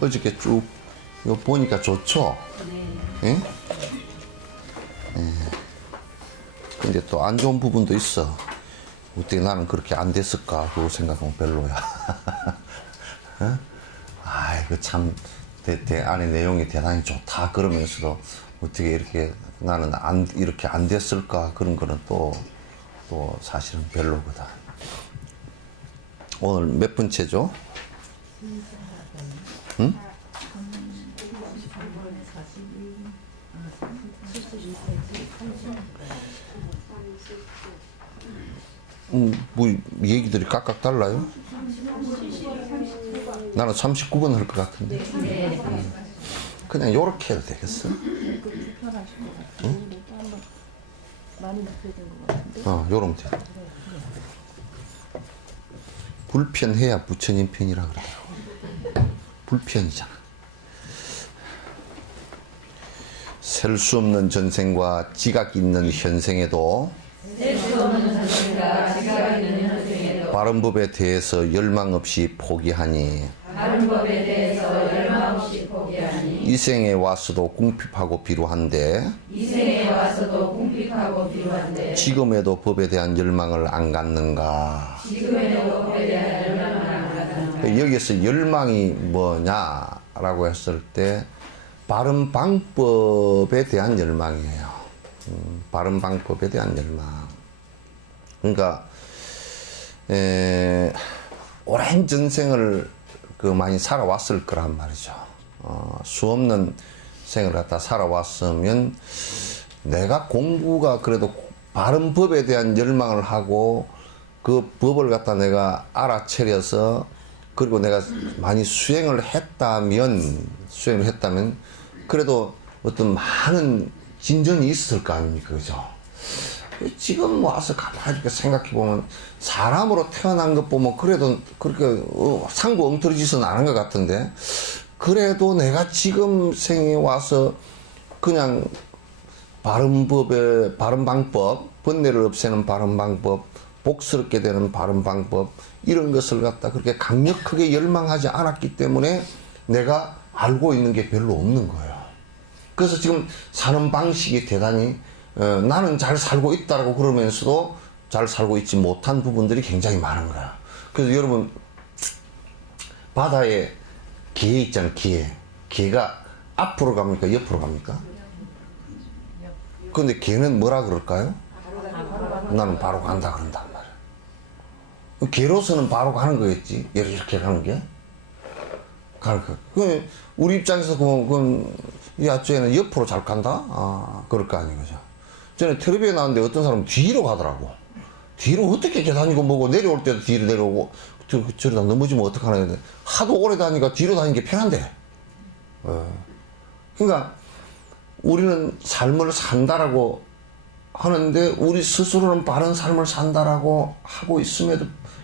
어저께 쭉 이거 보니까 좋죠? 네. 예? 예. 근데 또 안 좋은 부분도 있어. 어떻게 나는 그렇게 안 됐을까? 그거 생각하면 별로야. 어? 아이고, 참, 안에 내용이 대단히 좋다. 그러면서도 어떻게 이렇게 나는 이렇게 안 됐을까? 그런 거는 또 사실은 별로거든. 오늘 몇 번째죠? 응? 뭐 얘기들이 각각 달라요? 나는 39번 할 것 같은데. 그냥 요렇게 해도 되겠어? 응? 요러면 돼. 불편해야 부처님 편이라 그러더라고. 불편이잖아. 셀 수 없는 전생과 지각 있는 현생에도 바른 법에 대해서 열망 없이 포기하니 이 생에 와서도 궁핍하고 비루한데 지금에도 법에 대한 열망을 안 갖는가? 여기서 열망이 뭐냐라고 했을 때 바른 방법에 대한 열망이에요. 바른 방법에 대한 열망. 그러니까 오랜 전생을 많이 살아왔을 거란 말이죠. 수 없는 생을 갖다 살아왔으면 내가 공부가 그래도 바른 법에 대한 열망을 하고 그 법을 갖다 내가 알아차려서 그리고 내가 많이 수행을 했다면 그래도 어떤 많은 진전이 있었을 거 아닙니까? 그죠? 지금 와서 가만히 이렇게 생각해 보면 사람으로 태어난 것 보면 그래도 그렇게 상부 엉터리 짓은 안 한 것 같은데 그래도 내가 지금 생에 와서 그냥 바른 법의 바른 방법, 번뇌를 없애는 바른 방법, 복스럽게 되는 바른 방법 이런 것을 갖다 그렇게 강력하게 열망하지 않았기 때문에 내가 알고 있는 게 별로 없는 거예요. 그래서 지금 사는 방식이 대단히 나는 잘 살고 있다라고 그러면서도 잘 살고 있지 못한 부분들이 굉장히 많은 거야. 그래서 여러분 바다에 개 있잖아요. 개가 앞으로 갑니까? 옆으로 갑니까? 근데 개는 뭐라 그럴까요? 나는 바로 간다 그런단 말이야. 개로서는 바로 가는 거겠지. 이렇게 가는 게. 우리 입장에서 그건 야, 쟤는 옆으로 잘 간다? 그럴 거 아닌 거죠. 전에 텔레비에 나왔는데 어떤 사람은 뒤로 가더라고. 뒤로 어떻게 다니고 뭐고 내려올 때도 뒤로 내려오고 저러다 넘어지면 어떡하나. 하도 오래 다니니까 뒤로 다니는 게 편한데. 그러니까 우리는 삶을 산다라고 하는데 우리 스스로는 바른 삶을 산다라고 하고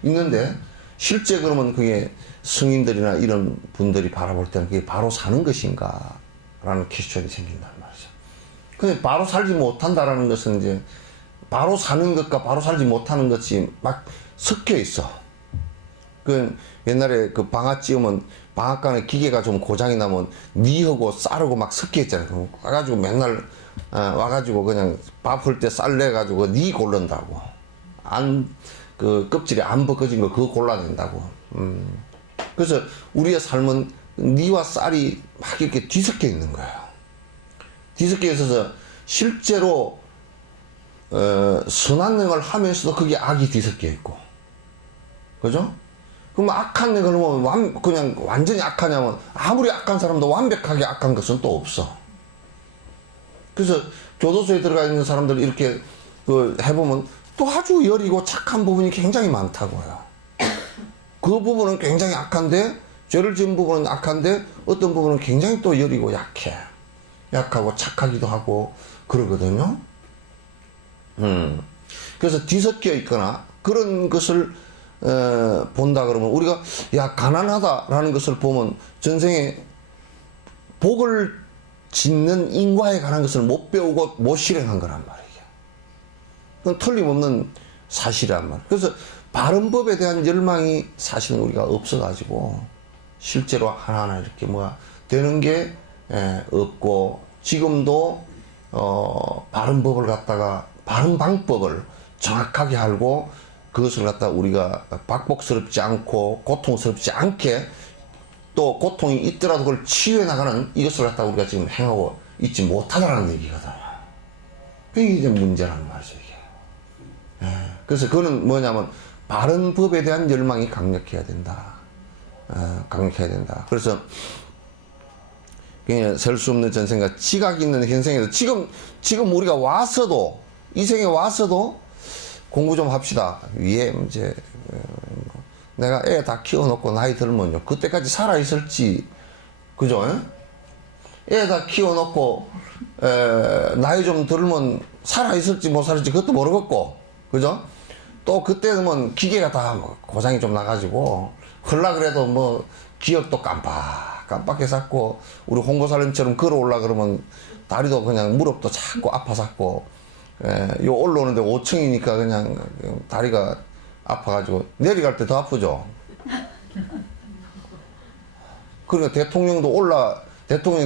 있는데 실제 그러면 그게 성인들이나 이런 분들이 바라볼 때는 그게 바로 사는 것인가 라는 퀘스천이 생긴단 말이죠. 근데 바로 살지 못한다라는 것은 이제 바로 사는 것과 바로 살지 못하는 것이 막 섞여 있어. 옛날에 방아 찧으면 방앗간에 기계가 좀 고장이 나면 니하고 쌀하고 막 섞여 있잖아요. 와가지고 맨날 와가지고 그냥 밥 할 때 쌀 내가지고 니 고른다고. 껍질이 안 벗겨진 거 그거 골라낸다고. 그래서 우리의 삶은 니와 쌀이 막 이렇게 뒤섞여 있는 거예요. 뒤섞여 있어서 실제로 선한 행을 하면서도 그게 악이 뒤섞여 있고, 그죠? 그럼 악한 행을 하면 그냥 완전히 악하냐면 아무리 악한 사람도 완벽하게 악한 것은 또 없어. 그래서 교도소에 들어가 있는 사람들 이렇게 해보면 또 아주 여리고 착한 부분이 굉장히 많다고요. 그 부분은 굉장히 악한데 죄를 지은 부분은 악한데 어떤 부분은 굉장히 또 여리고 약하고 착하기도 하고 그러거든요. 그래서 뒤섞여 있거나 그런 것을 본다 그러면 우리가 가난하다라는 것을 보면 전생에 복을 짓는 인과에 관한 것을 못 배우고 못 실행한 거란 말이에요. 그건 틀림없는 사실이란 말이에요. 그래서 바른 법에 대한 열망이 사실은 우리가 없어가지고 실제로 하나하나 이렇게 뭐가 되는 게 없고, 지금도 바른 법을 갖다가 바른 방법을 정확하게 알고 그것을 갖다 우리가 박복스럽지 않고 고통스럽지 않게, 또 고통이 있더라도 그걸 치유해 나가는 이것을 갖다 우리가 지금 행하고 있지 못하다라는 얘기거든요. 이게 이제 문제라는 말이죠, 이게. 그래서 그거는 뭐냐면 바른 법에 대한 열망이 강력해야 된다. 강력해야 된다. 그래서 그냥 셀 수 없는 전생과 지각 있는 현생에서 지금 우리가 와서도, 이 생에 와서도 공부 좀 합시다. 위에 이제 내가 애 다 키워놓고 나이 들면요, 그때까지 살아있을지, 그죠? 애 다 키워놓고 나이 좀 들면 살아있을지 못 살아있을지 그것도 모르겠고, 그죠? 또 그때는 기계가 다 고장이 좀 나가지고 흘라 그래도 뭐 기억도 깜빡해갖고 우리 홍보사님처럼 걸어올라 그러면 다리도 그냥 무릎도 자꾸 아파갖고, 요 올라오는데 5층이니까 그냥 다리가 아파가지고 내려갈 때 더 아프죠. 그러니까 대통령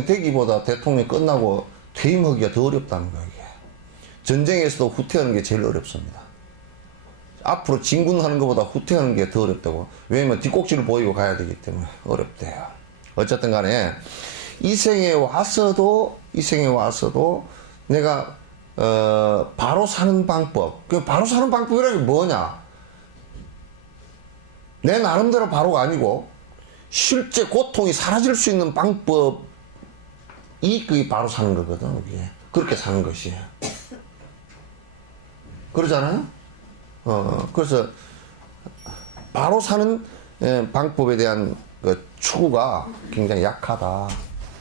되기보다 대통령 끝나고 퇴임하기가 더 어렵다는 거예요. 이게. 전쟁에서도 후퇴하는 게 제일 어렵습니다. 앞으로 진군하는 것보다 후퇴하는 게 더 어렵다고. 왜냐면 뒷꼭지를 보이고 가야 되기 때문에 어렵대요. 어쨌든 간에 이 생에 와서도 내가 바로 사는 방법. 그 바로 사는 방법이라는 게 뭐냐? 내 나름대로 바로가 아니고 실제 고통이 사라질 수 있는 방법이 그게 바로 사는 거거든. 그게. 그렇게 사는 것이. 그러잖아요? 그래서 바로 사는 방법에 대한 그 추구가 굉장히 약하다.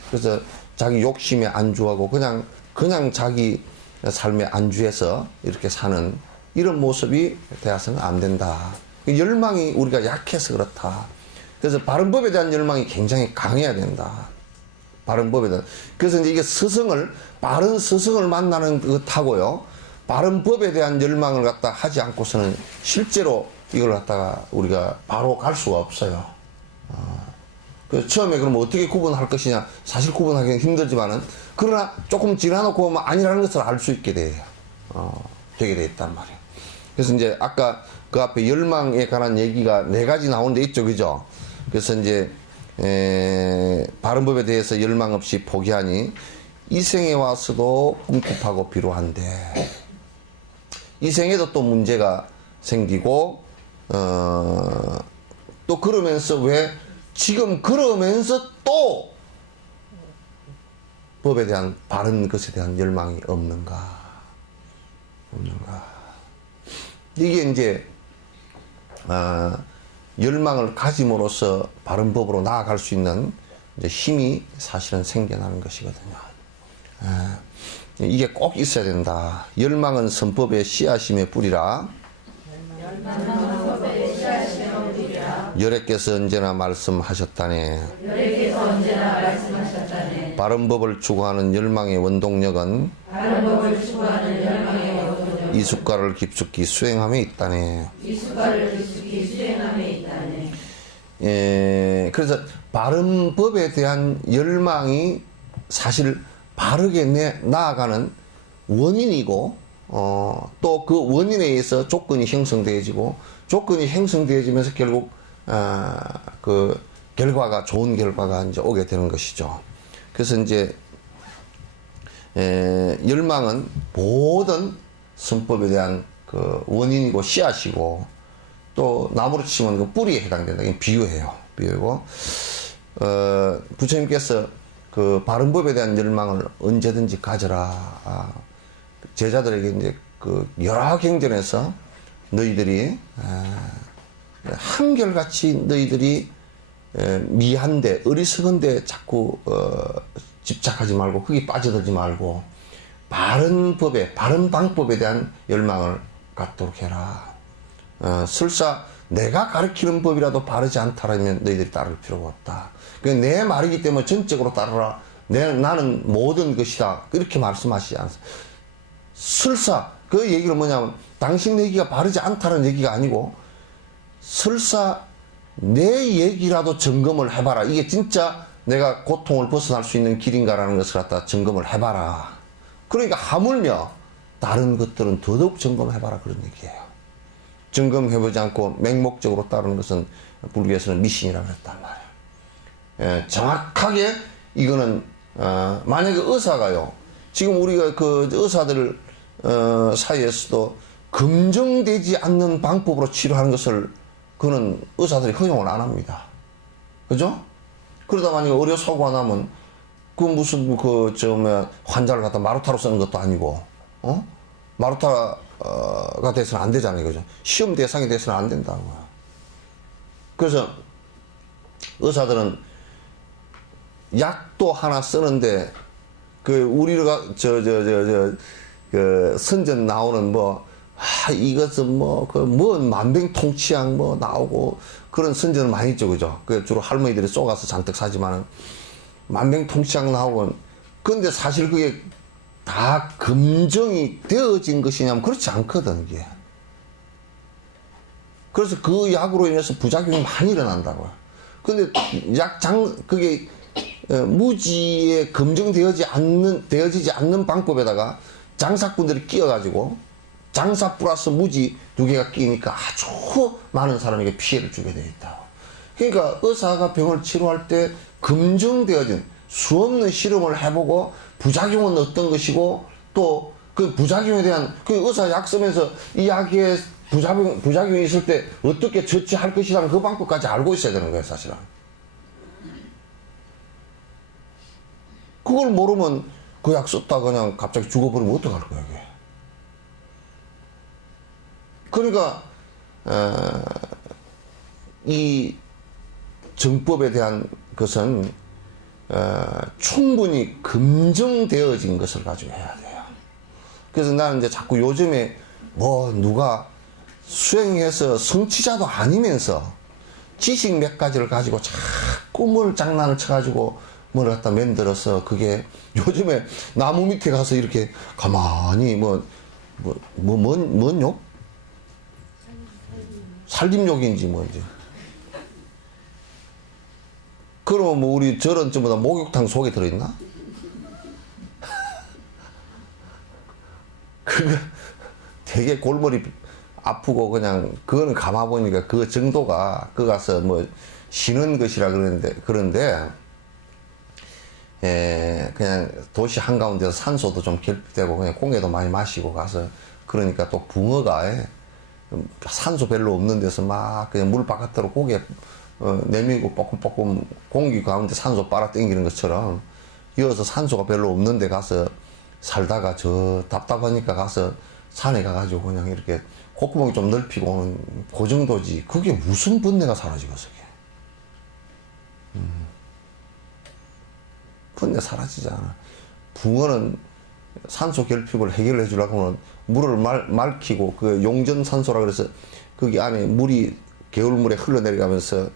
그래서 자기 욕심에 안주하고 그냥 자기 삶에 안주해서 이렇게 사는 이런 모습이 되어서는 안 된다. 열망이 우리가 약해서 그렇다. 그래서 바른 법에 대한 열망이 굉장히 강해야 된다. 바른 법에 대한. 그래서 이제 이게 바른 스승을 만나는 것하고요, 바른 법에 대한 열망을 갖다 하지 않고서는 실제로 이걸 갖다가 우리가 바로 갈 수가 없어요. 그래서 처음에 그럼 어떻게 구분할 것이냐, 사실 구분하기는 힘들지만은, 그러나 조금 지나놓고 보면 아니라는 것을 알 수 있게 돼요. 되게 돼 있단 말이에요. 그래서 이제 아까 그 앞에 열망에 관한 얘기가 4가지 나오는 데 있죠, 그죠? 그래서 이제 바른 법에 대해서 열망 없이 포기하니 이 생에 와서도 궁핍하고 비루한데, 이 생에도 또 문제가 생기고, 또 그러면서 지금 그러면서 또 법에 대한 바른 것에 대한 열망이 없는가. 이게 이제 열망을 가짐으로써 바른 법으로 나아갈 수 있는 이제 힘이 사실은 생겨나는 것이거든요. 이게 꼭 있어야 된다. 열망은 선법의 씨앗임에 뿌리라. 여래께서 언제나 말씀하셨다네. 바른 법을 추구하는 열망의 원동력은 이숟가락을 깊숙이 수행함에 있다네. 그래서 바른 법에 대한 열망이 사실 바르게 나아가는 원인이고, 또 그 원인에 의해서 조건이 형성되어지고, 조건이 형성되어지면서 결국 그 결과가, 좋은 결과가 이제 오게 되는 것이죠. 그래서 이제 열망은 모든 선법에 대한 그 원인이고 씨앗이고, 또 나무로 치면 그 뿌리에 해당된다. 비유해요. 비유고, 부처님께서 그 바른 법에 대한 열망을 언제든지 가져라. 제자들에게 이제 그 여러 경전에서 너희들이 한결같이 너희들이 미한데, 어리석은데 자꾸 집착하지 말고 거기 빠져들지 말고 바른 법에, 바른 방법에 대한 열망을 갖도록 해라. 설사 내가 가르치는 법이라도 바르지 않다라면 너희들이 따를 필요가 없다. 내 말이기 때문에 전적으로 따르라. 나는 모든 것이다. 이렇게 말씀하시지 않습니다. 설사 그 얘기는 뭐냐면 당신 얘기가 바르지 않다는 얘기가 아니고, 설사 내 얘기라도 점검을 해봐라. 이게 진짜 내가 고통을 벗어날 수 있는 길인가라는 것을 갖다 점검을 해봐라. 그러니까 하물며 다른 것들은 더더욱 점검해봐라 그런 얘기예요. 점검해보지 않고 맹목적으로 따르는 것은 불교에서는 미신이라고 했단 말이에요. 예, 정확하게 이거는 만약에 의사가요. 지금 우리가 그 의사들 사이에서도 검증되지 않는 방법으로 치료하는 것을 그는 의사들이 허용을 안 합니다. 그죠? 그러다 만약에 의료사고가 나면 그 무슨 환자를 갖다 마루타로 쓰는 것도 아니고 마루타가 돼서는 안 되잖아요. 그죠? 시험 대상이 돼서는 안 된다고요. 그래서 의사들은 약도 하나 쓰는데 우리가 선전 나오는 이것은 만병통치약 나오고 그런 선전은 많이 있죠. 그죠? 주로 할머니들이 쏘가서 잔뜩 사지만은 만병통치약 나오고 근데 사실 그게 다 검증이 되어진 것이냐면 그렇지 않거든, 이게. 그래서 그 약으로 인해서 부작용이 많이 일어난다고요. 근데 그게 무지에 검증되어지지 않는 방법에다가 장사꾼들이 끼어가지고 장사 플러스 무지 두 개가 끼니까 아주 많은 사람에게 피해를 주게 되어 있다. 그러니까 의사가 병을 치료할 때 검증되어진 수없는 실험을 해보고 부작용은 어떤 것이고 또 그 부작용에 대한 의사 약 쓰면서 이 약에 부작용이 있을 때 어떻게 처치할 것이라는 그 방법까지 알고 있어야 되는 거예요, 사실은. 그걸 모르면 그 약 썼다 그냥 갑자기 죽어버리면 어떡할 거야, 이게. 그러니까 이 정법에 대한 것은 충분히 검증되어진 것을 가지고 해야 돼요. 그래서 나는 이제 자꾸 요즘에 누가 수행해서 성취자도 아니면서 지식 몇 가지를 가지고 자꾸 장난을 쳐가지고 뭘 갖다 만들어서 그게 요즘에 나무 밑에 가서 이렇게 가만히 뭔 욕? 살림욕인지 뭔지. 그러면 우리 저런 전부 다 목욕탕 속에 들어있나? 그거 되게 골머리 아프고 그거는 감아보니까 그 정도가 가서 쉬는 것이라 그런데 그냥 도시 한가운데서 산소도 좀 결핍되고 그냥 공기도 많이 마시고 가서 그러니까 또 붕어가 산소 별로 없는 데서 막 그냥 물 바깥으로 고개 내밀고 뻐끔뻐끔 공기 가운데 산소 빨아 당기는 것처럼 이어서 산소가 별로 없는 데 가서 살다가 답답하니까 가서 산에 가가지고 그냥 이렇게 콧구멍이 좀 넓히고 오는 그 정도지. 그게 무슨 번뇌가 사라지겠어, 그게. 번뇌 사라지잖아. 붕어는 산소 결핍을 해결해 주려고 하면 물을 맑히고 그 용전산소라 그래서 거기 안에 물이 겨울물에 흘러내려가면서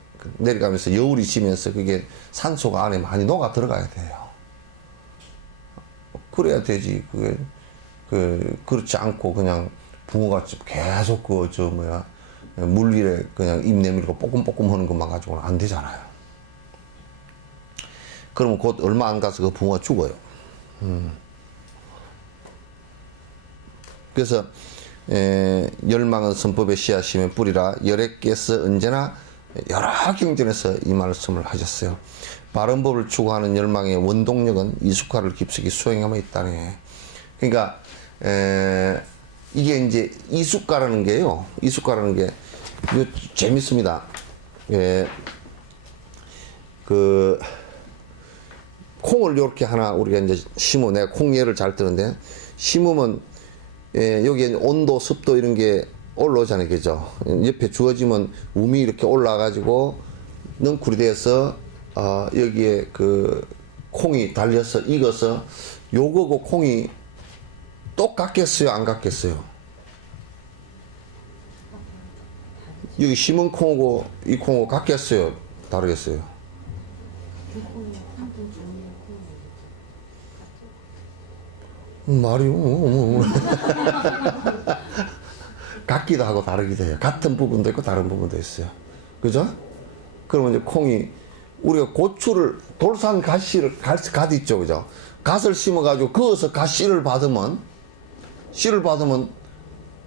여울이 지면서 그게 산소가 안에 많이 녹아 들어가야 돼요. 그래야 되지. 그렇지 않고 그냥 붕어가 계속 물 위에 그냥 입 내밀고 뽀끔뽀끔 하는 것만 가지고는 안 되잖아요. 그러면 곧 얼마 안 가서 그 붕어가 죽어요. 그래서 열망은 선법의 씨앗이면 뿌리라. 열애께서 언제나 여러 경전에서 이 말씀을 하셨어요. 바른 법을 추구하는 열망의 원동력은 이숙화를 깊숙이 수행함에 있다네. 그러니까 이게 이제 이숙가라는 게요. 이숙가라는 게 재밌습니다. 콩을 이렇게 하나 우리가 이제 내가 콩 예를 잘 드는데 심으면 여기에 온도, 습도 이런 게 올라오잖아요, 그죠? 옆에 주어지면 um이 이렇게 올라가지고 넝쿨이 돼서 여기에 콩이 달려서 익어서 요거고 콩이 똑같겠어요, 안 같겠어요? 여기 심은 콩하고 이 콩하고 같겠어요, 다르겠어요? 말이 같기도 하고 다르기도 해요. 같은 부분도 있고 다른 부분도 있어요. 그죠? 그러면 이제 콩이 우리가 고추를 돌산 갓 있죠, 그죠? 갓을 심어가지고 그어서 갓 씨를 받으면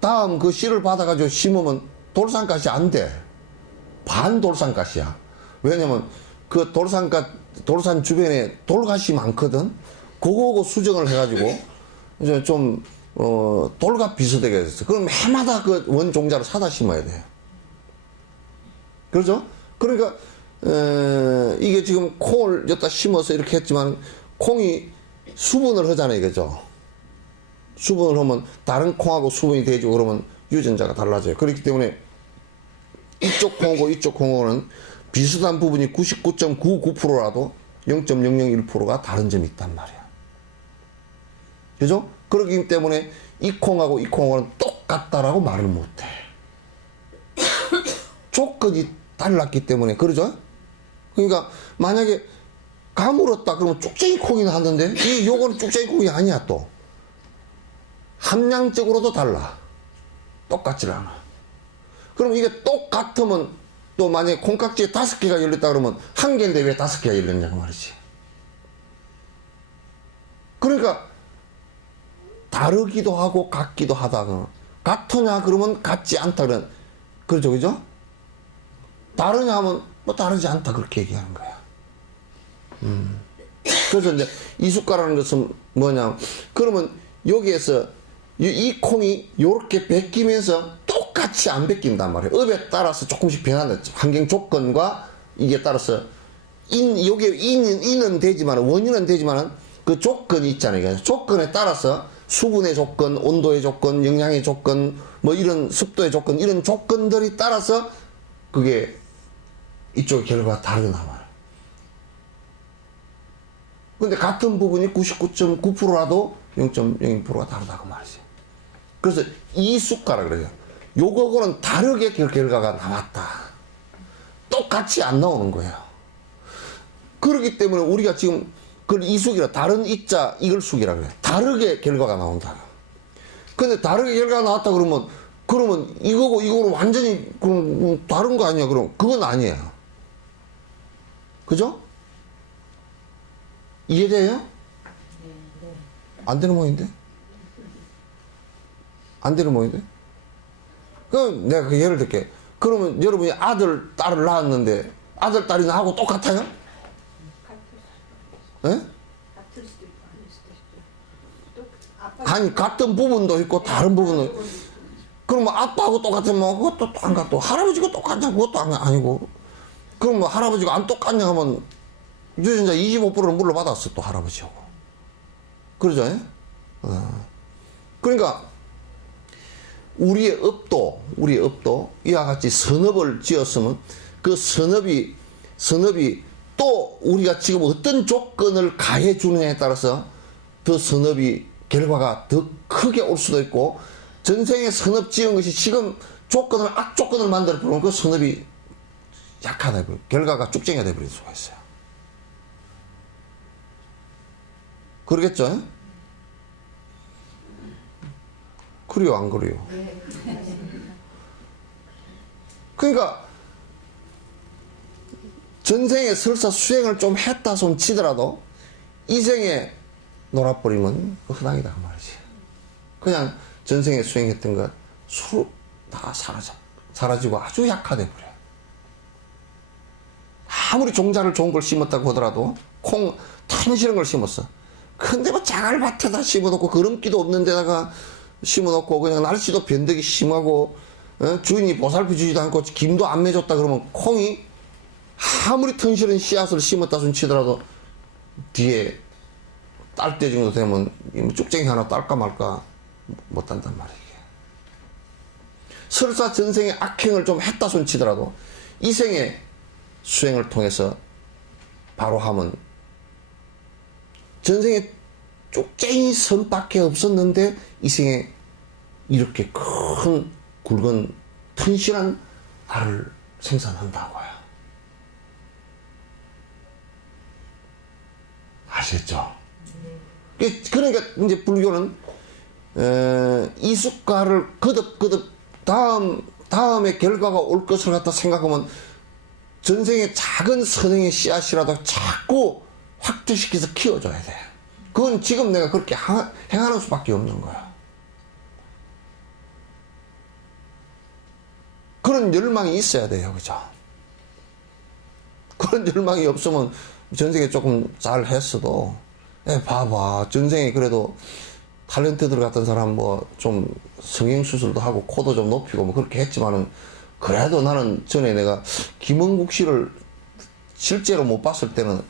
다음 그 씨를 받아가지고 심으면 돌산갓이 안 돼. 반돌산갓이야. 왜냐면 그 돌산 주변에 돌갓이 많거든. 그거하고 수정을 해가지고 이제 좀 돌갓 비슷하게 됐어. 그럼 해마다 그 원종자를 사다 심어야 돼. 그렇죠? 그러니까 이게 지금 콩을 여기다 심어서 이렇게 했지만 콩이 수분을 하잖아요, 그죠? 수분을 하면 다른 콩하고 수분이 되죠. 그러면 유전자가 달라져요. 그렇기 때문에 이쪽 콩하고 이쪽 콩하고는 비슷한 부분이 99.99%라도 0.001%가 다른 점이 있단 말이야. 그죠? 그렇기 때문에 이 콩하고 이 콩하고는 똑같다라고 말을 못해. 조건이 달랐기 때문에, 그러죠? 그러니까 만약에 가물었다 그러면 쭉쟁이 콩이 나왔는데 요거는 쭉쟁이 콩이 아니야. 또 함량적으로도 달라. 똑같질 않아. 그럼 이게 똑같으면 또 만약에 콩깍지에 5개가 열렸다 그러면 1개인데 왜 5개가 열렸냐고 말이지. 그러니까 다르기도 하고 같기도 하다. 같으냐 그러면 같지 않다 그런, 그렇죠, 그죠? 다르냐 하면 뭐 다르지 않다 그렇게 얘기하는 거야. 그래서 이제 이숫가라는 것은 뭐냐, 그러면 여기에서 이 콩이 요렇게 베끼면서 똑같이 안 베낀단 말이에요. 업에 따라서 조금씩 변한다. 환경 조건과 이게 따라서 요게 인은 되지만, 원인은 되지만 그 조건이 있잖아요. 조건에 따라서 수분의 조건, 온도의 조건, 영양의 조건, 뭐 이런 습도의 조건, 이런 조건들이 따라서 그게 이쪽의 결과가 다르게 나와요. 근데 같은 부분이 99.9%라도 0.02%가 다르다고 말이죠. 그래서 이숫가라 그래요. 요거는 다르게 결과가 나왔다. 똑같이 안 나오는 거예요. 그렇기 때문에 우리가 지금 그걸 이숙이라, 다른 이자 이걸 숙이라 그래요. 다르게 결과가 나온다. 근데 다르게 결과가 나왔다 그러면 이거고 이거로 완전히 그럼 다른 거 아니야? 그럼 그건 아니에요. 그죠? 이해돼요? 안 되는 모양인데? 안 되는 모양인데? 그럼 내가 그 예를 들게. 그러면 여러분이 아들, 딸을 낳았는데 아들, 딸이 나하고 똑같아요? 예? 같을 수도 있고 아닐 수도 있고. 아니, 같은 부분도 있고 다른 부분은. 그러면 아빠하고 똑같으면 그것도 안 같고, 할아버지가 똑같냐? 그것도 아니고. 그럼 뭐 할아버지가 안 똑같냐 하면 유전자 25%를 물러받았어, 또 할아버지하고. 그러죠? 그러니까 우리의 업도 이와 같이 선업을 지었으면 그 선업이 또 우리가 지금 어떤 조건을 가해 주느냐에 따라서 더 선업이 결과가 더 크게 올 수도 있고, 전생에 선업 지은 것이 지금 악조건을 만들어 버리면 그 선업이 약하다 해버려. 결과가 쭉쟁이가 돼버릴 수가 있어요. 그러겠죠? 그래요, 안 그래요? 그러니까 전생에 설사 수행을 좀 했다 손 치더라도 이생에 놀아버리면 허당이다 그 말이지. 그냥 전생에 수행했던 것 수로 다 사라지고 아주 약화돼 버려. 아무리 종자를 좋은 걸 심었다고 하더라도 콩 튼실한 걸 심었어. 근데 뭐 자갈밭에다 심어놓고 거름기도 없는 데다가 심어놓고 그냥 날씨도 변덕이 심하고 주인이 보살펴 주지도 않고 김도 안 매줬다 그러면 콩이 아무리 튼실한 씨앗을 심었다 손 치더라도 뒤에 딸 때 정도 되면 쭉쟁이 하나 딸까 말까 못 단단 말이에요. 설사 전생에 악행을 좀 했다 손 치더라도 이 생에 수행을 통해서 바로 하면 전생에 쪽쟁이 선밖에 없었는데 이 생에 이렇게 큰 굵은 튼실한 알을 생산한다고요. 아시겠죠? 그러니까 이제 불교는 이숫가를 거듭 다음에 결과가 올 것을 갖다 생각하면 전생의 작은 선행의 씨앗이라도 자꾸 확대시켜서 키워줘야 돼. 그건 지금 내가 그렇게 행하는 수밖에 없는 거야. 그런 열망이 있어야 돼요. 그죠? 그런 열망이 없으면 전생에 조금 잘 했어도, 봐봐. 전생에 그래도 탤런트들 같은 사람 뭐 좀 성형수술도 하고 코도 좀 높이고 뭐 그렇게 했지만은 그래도 나는 전에 내가 김원국 씨를 실제로 못 봤을 때는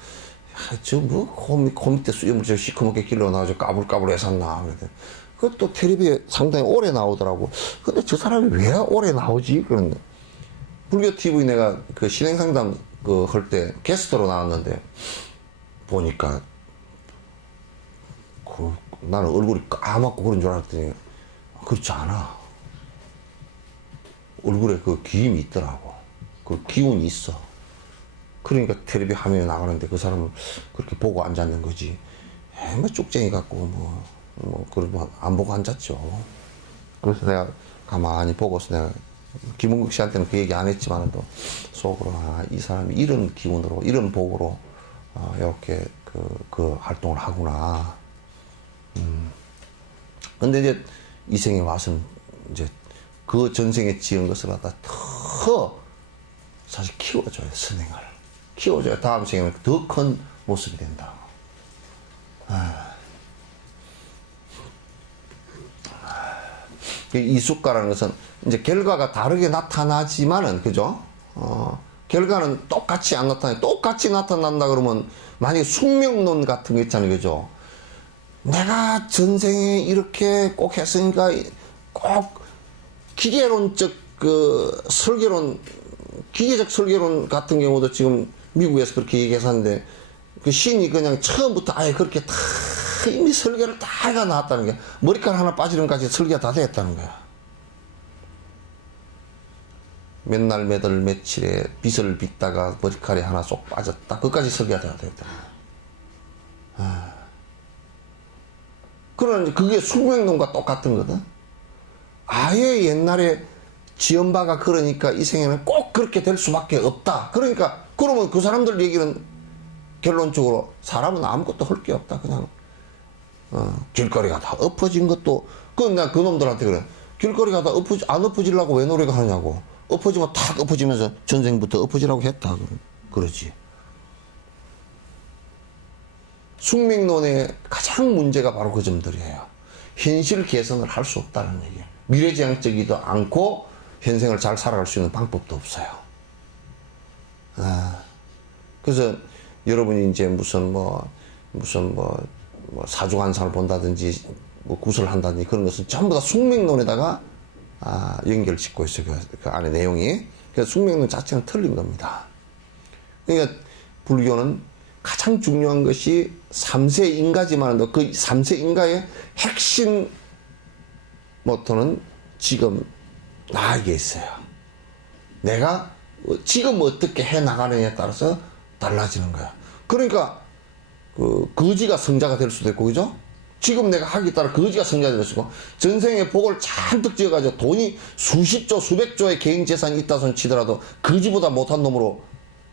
저 뭐 코 밑에 수염을 저 시커멓게 길러놔가지고 까불까불 했었나. 그것도 텔레비에 상당히 오래 나오더라고. 근데 저 사람이 왜 오래 나오지? 그런 불교 TV 내가 그 신행상담 그 할 때 게스트로 나왔는데 보니까 나는 얼굴이 까맣고 그런 줄 알았더니 그렇지 않아. 얼굴에 그 기임이 있더라고. 그 기운이 있어. 그러니까 텔레비 화면에 나가는데 그 사람을 그렇게 보고 앉았는 거지. 뭐 쭉쟁이 같고 그러면 안 보고 앉았죠. 그래서 내가 가만히 보고서 내가 김은국 씨한테는 그 얘기 안 했지만 또 속으로 이 사람이 이런 기운으로 이런 복으로 이렇게 그 활동을 하구나. 근데 이제 이 생에 와서는 이제 그 전생에 지은 것을 갖다 더 사실 키워줘요. 선행을 키워줘야 다음 생에는 더 큰 모습이 된다. 이숙가라는 것은 이제 결과가 다르게 나타나지만은, 그죠? 결과는 똑같이 안 나타나요. 똑같이 나타난다 그러면 만약에 숙명론 같은 거 있잖아요. 그죠? 내가 전생에 이렇게 꼭 했으니까 꼭 기계론적 그 설계론, 기계적 설계론 같은 경우도 지금 미국에서 그렇게 얘기했었는데 그 신이 그냥 처음부터 아예 그렇게 다 이미 설계를 다 해가 나왔다는 거야. 머리카락 하나 빠지는 까지 설계가 다 됐다는 거야. 몇날 몇월 며칠에 빗을 빗다가 머리카락이 하나 쏙 빠졌다. 그것까지 설계가 다 됐다. 그러나 그게 숙명론과 똑같은 거든. 아예 옛날에 지은 바가 그러니까 이 생에는 꼭 그렇게 될 수밖에 없다. 그러니까 그러면 그 사람들 얘기는 결론적으로 사람은 아무것도 할 게 없다. 그냥 길거리가 다 엎어진 것도 그건 나 그놈들한테 그래. 길거리가 다 안 엎어지려고 왜 노력을 하냐고. 엎어지면 탁 엎어지면서 전생부터 엎어지라고 했다. 그러지. 숙명론의 가장 문제가 바로 그 점들이에요. 현실 개선을 할 수 없다는 얘기예요. 미래지향적이지도 않고 현생을 잘 살아갈 수 있는 방법도 없어요. 그래서 여러분이 이제 무슨 사주관상을 본다든지 뭐 구슬을 한다든지 그런 것은 전부 다 숙명론에다가 연결 짓고 있어요. 그 안에 내용이. 그래서 숙명론 자체는 틀린 겁니다. 그러니까 불교는 가장 중요한 것이 3세 인가지만도 그 3세 인가의 핵심 모토는 지금 나에게 있어요. 내가 지금 어떻게 해 나가느냐에 따라서 달라지는 거야. 그러니까 거지가 성자가 될 수도 있고, 그죠? 지금 내가 하기에 따라 거지가 성자가 될 수 있고, 전생에 복을 잔뜩 지어가지고 돈이 수십조 수백조의 개인 재산이 있다 손 치더라도 거지보다 못한 놈으로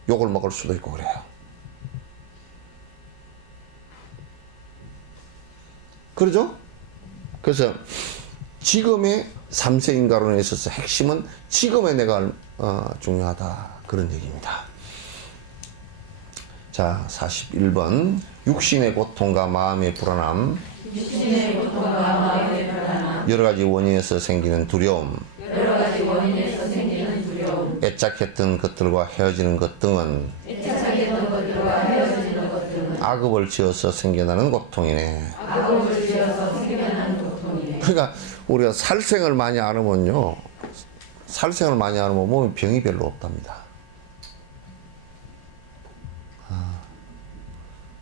욕을 먹을 수도 있고 그래요. 그러죠? 그래서 지금의 3세 인가론에 있어서 핵심은 지금의 내가 중요하다. 그런 얘기입니다. 자, 41번. 육신의 고통과 마음의 불안함. 여러 가지 원인에서 생기는 두려움. 애착했던 것들과 헤어지는 것 등은 악업을 지어서 생겨나는 고통이네. 그러니까 우리가 살생을 많이 안 하면요, 살생을 많이 안 하면 몸에 병이 별로 없답니다.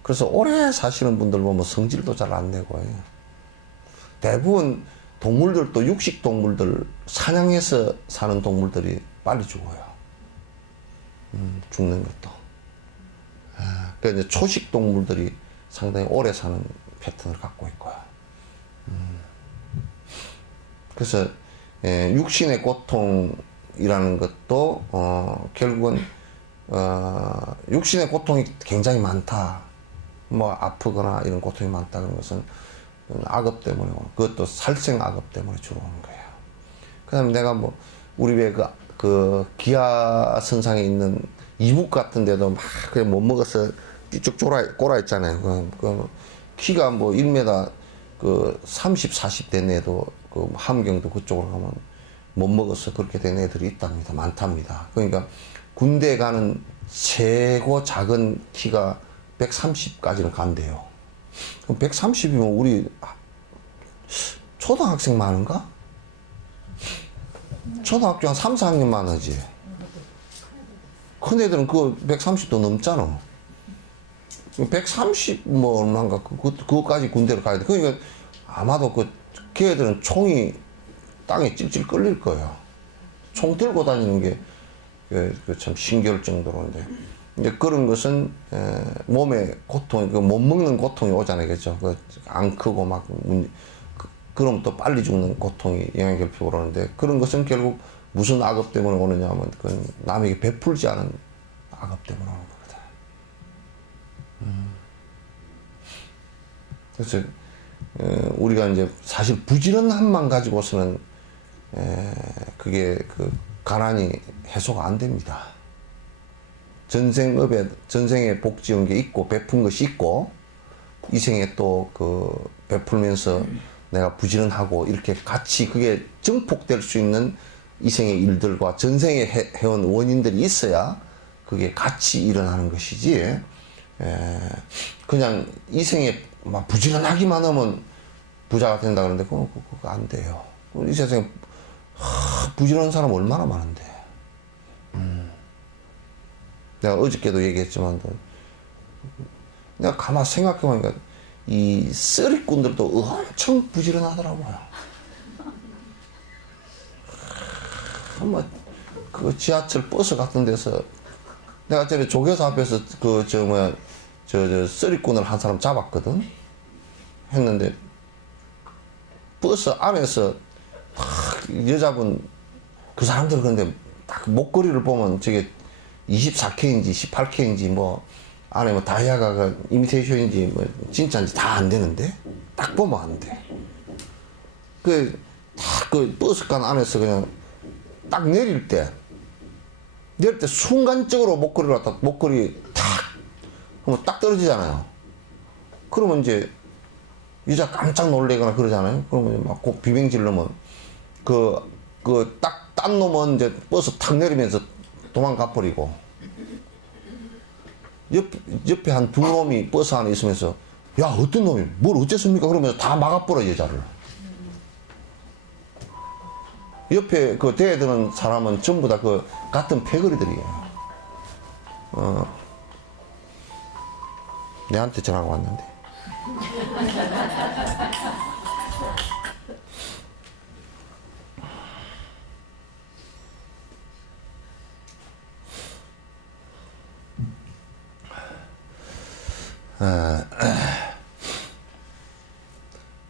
그래서 오래 사시는 분들 보면 성질도 잘 안 내고 해요. 대부분 동물들도 육식 동물들, 사냥해서 사는 동물들이 빨리 죽어요. 죽는 것도. 그러니까 이제 초식 동물들이 상당히 오래 사는 패턴을 갖고 있고요. 그래서 육신의 고통이라는 것도 결국은 육신의 고통이 굉장히 많다. 뭐 아프거나 이런 고통이 많다 그런 것은 악업 때문에 오는, 그것도 살생 악업 때문에 주로 오는 거예요. 그다음에 내가 뭐 우리 왜 그 기아 선상에 있는 이북 같은 데도 막 그냥 못 먹어서 삐쭉 꼬라 있잖아요. 그 키가 뭐 1m 그 30, 40 된 애도 그 함경도 그쪽으로 가면 못 먹어서 그렇게 된 애들이 있답니다. 많답니다. 그러니까 군대 가는 최고 작은 키가 130까지는 간대요. 그럼 130이면 우리 초등학생 많은가? 초등학교 한 3, 4학년 많으지. 큰 애들은 그 130도 넘잖아. 130 뭐 얼마인가 그거까지 군대로 가야 돼. 그러니까 아마도 걔들은 총이 땅에 찔찔 끌릴 거예요. 총 들고 다니는 게 참 신기할 정도로인데. 이제 그런 것은 몸에 고통, 못 먹는 고통이 오잖아요, 그죠? 안 크고 막 그럼 또 빨리 죽는 고통이 영양결핍으로 오는데, 그런 것은 결국 무슨 악업 때문에 오느냐 하면 그건 남에게 베풀지 않은 악업 때문에 오는 거거든. 그래서 우리가 이제 사실 부지런함만 가지고서는 그게 가난이 해소가 안 됩니다. 전생에 복 지은 게 있고 베푼 것이 있고, 이 생에 또 베풀면서 내가 부지런하고 이렇게 같이 그게 증폭될 수 있는 이 생의 일들과 전생에 해온 원인들이 있어야 그게 같이 일어나는 것이지, 그냥 이 생에 막 부지런하기만 하면 부자가 된다 그러는데 그거 안 돼요. 이 세상에 부지런한 사람 얼마나 많은데. 내가 어저께도 얘기했지만, 내가 가만 생각해보니까 이 쓰리꾼들도 엄청 부지런하더라고요. 그 지하철 버스 같은 데서 내가 전에 조교사 앞에서 쓰리꾼을 한 사람 잡았거든. 했는데 버스 안에서 여자분 그 사람들 그런데 딱 목걸이를 보면 저게 24K인지 18K인지 뭐 안에 뭐 다이아가 이미테이션인지 뭐 진짜인지 다 안 되는데 딱 보면 안 돼. 그 버스간 안에서 그냥 딱 내릴 때 순간적으로 목걸이를 갖다 목걸이 탁 하면 딱 떨어지잖아요. 그러면 이제 여자 깜짝 놀래거나 그러잖아요. 그러면 막 꼭 비명질 넣으면 딱 딴 놈은 이제 버스 탁 내리면서 도망가 버리고, 옆에 한 두 놈이 버스 안에 있으면서 야 어떤 놈이 뭘 어쨌습니까? 그러면서 다 막아버려 여자를. 옆에 대드는 사람은 전부 다 같은 패거리들이에요. 내한테 전화가 왔는데.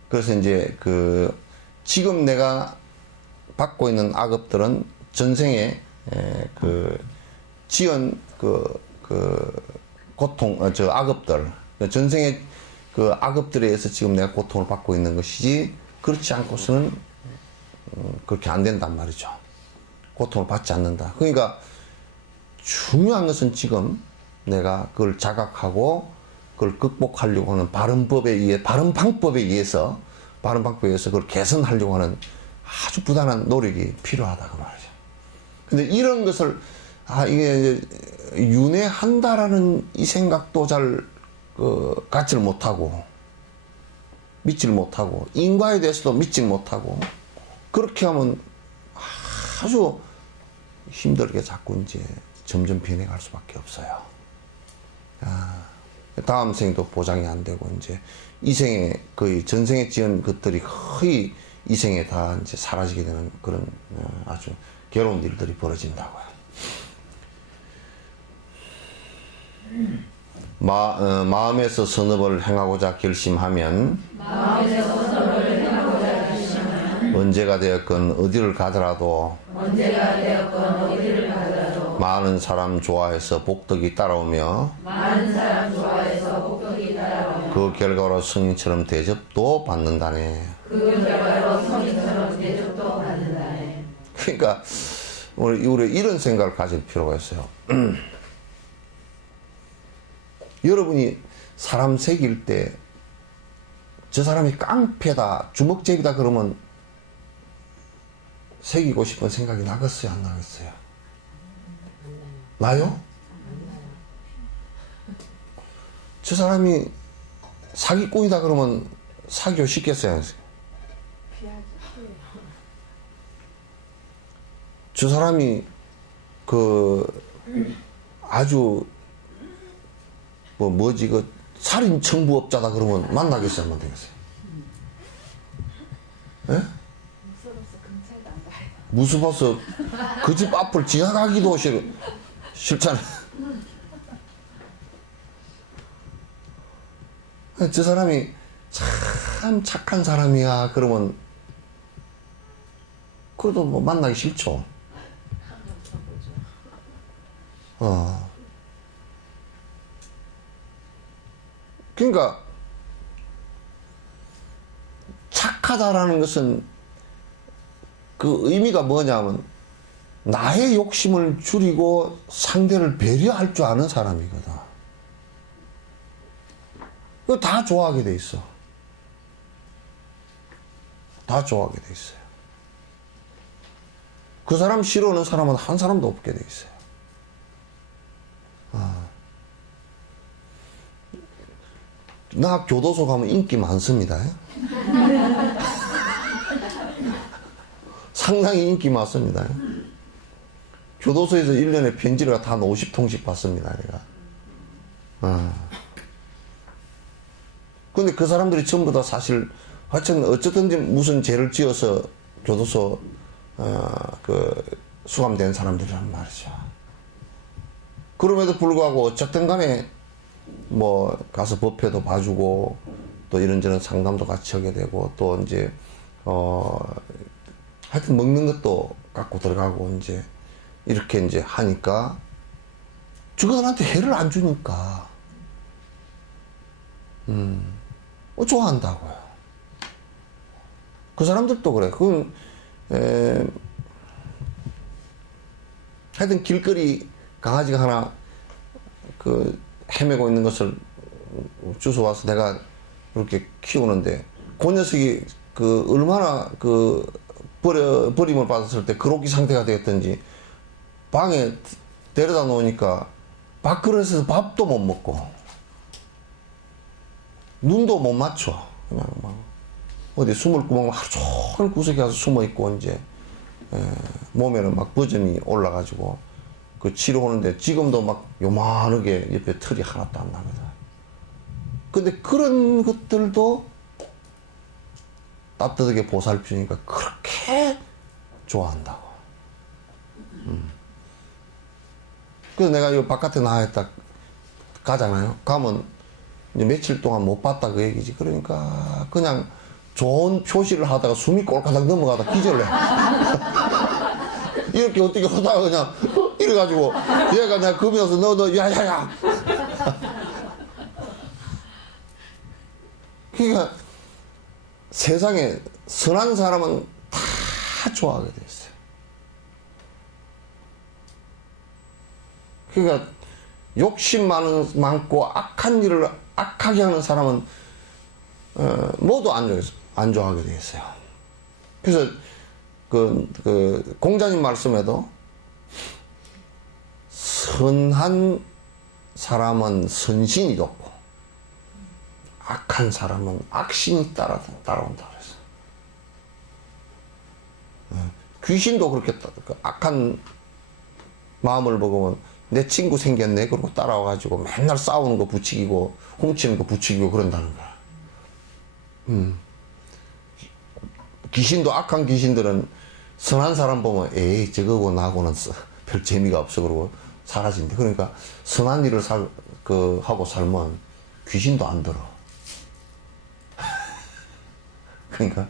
그래서 이제 지금 내가 받고 있는 악업들은 전생에 지은 고통, 악업들, 전생에 악업들에 의해서 지금 내가 고통을 받고 있는 것이지, 그렇지 않고서는 그렇게 안 된단 말이죠. 고통을 받지 않는다. 그러니까 중요한 것은 지금 내가 그걸 자각하고 그걸 극복하려고 하는 바른 방법에 의해서 그걸 개선하려고 하는 아주 부단한 노력이 필요하다 그 말이죠. 근데 이런 것을 이게 윤회한다라는 이 생각도 잘 갖지를 못하고 믿지를 못하고, 인과에 대해서도 믿지를 못하고, 그렇게 하면 아주 힘들게 자꾸 이제 점점 변해갈 수밖에 없어요. 다음 생도 보장이 안 되고, 이제 이 생에 거의 전생에 지은 것들이 거의 이 생에 다 이제 사라지게 되는 그런 아주 괴로운 일들이 벌어진다고요. 마음에서 선업을 행하고자 결심하면 언제가 되었건 어디를 가더라도 많은 사람 좋아해서 복덕이 따라오며 그 결과로 성인처럼 대접도 받는다네. 그러니까 우리 이런 생각을 가질 필요가 있어요. 여러분이 사람 새길 때 저 사람이 깡패다, 주먹제비다 그러면 새기고 싶은 생각이 나겠어요, 안 나겠어요? 나요? 저 사람이 사기꾼이다 그러면 사기고 싶겠어요? 저 사람이 아주 살인 청부업자다 그러면 만나겠어요, 안 만나겠어요? 예? 무서워서 그 집 앞을 지나가기도 싫잖아요. 저 사람이 참 착한 사람이야 그러면 그래도 뭐 만나기 싫죠. 그러니까 착하다라는 것은 그 의미가 뭐냐면 나의 욕심을 줄이고 상대를 배려할 줄 아는 사람이거든. 그거 다 좋아하게 돼 있어. 다 좋아하게 돼 있어요. 그 사람 싫어하는 사람은 한 사람도 없게 돼 있어요. 나 교도소 가면 인기 많습니다. 상당히 인기 많습니다. 교도소에서 1년에 편지를 한 50통씩 받습니다, 내가. 근데 그 사람들이 전부 다 사실, 하여튼, 어쨌든지 무슨 죄를 지어서 교도소, 수감된 사람들이란 말이죠. 그럼에도 불구하고, 어쨌든 간에, 뭐, 가서 법회도 봐주고, 또 이런저런 상담도 같이 하게 되고, 또 이제, 하여튼 먹는 것도 갖고 들어가고, 이제, 이렇게 이제 하니까, 주관한테 해를 안 주니까, 좋아한다고요. 그 사람들도 그래. 하여튼 길거리 강아지가 하나, 헤매고 있는 것을 주워와서 내가 이렇게 키우는데, 그 녀석이 얼마나 버림을 받았을 때 그로기 상태가 되었던지, 방에 데려다 놓으니까 밥그릇에서 밥도 못 먹고, 눈도 못 맞춰. 그냥 막, 어디 숨을 구멍 하루 종일 구석에 가서 숨어 있고, 이제, 몸에는 막 버전이 올라가지고, 치료하는데 지금도 막 요만하게 옆에 털이 하나도 안 나거든. 근데 그런 것들도 따뜻하게 보살피니까 그렇게 좋아한다고. 그래서 내가 이 바깥에 나와있다 가잖아요. 가면 이제 며칠 동안 못 봤다 그 얘기지. 그러니까 그냥 좋은 표시를 하다가 숨이 꼴까닥 넘어가다 기절을 해. 이렇게 어떻게 하다가 그냥 이래가지고 얘가 내가 겁이어서 너 야야야. 그러니까 세상에 선한 사람은 다 좋아하게 돼 있어요. 그러니까 욕심 많고 악한 일을 악하게 하는 사람은 모두 안 좋아하게 돼 있어요. 그래서 공자님 말씀에도 선한 사람은 선신이 돋고 악한 사람은 악신이 따라온다 그래서 귀신도 그렇게 악한 마음을 먹으면 내 친구 생겼네 그러고 따라와가지고 맨날 싸우는 거 부추기고 훔치는 거 부추기고 그런다는 거야. 귀신도 악한 귀신들은 선한 사람 보면 에이 저거고 나하고는 별 재미가 없어 그러고 사라진대. 그러니까 선한 일을 하고 살면 귀신도 안 들어. 그러니까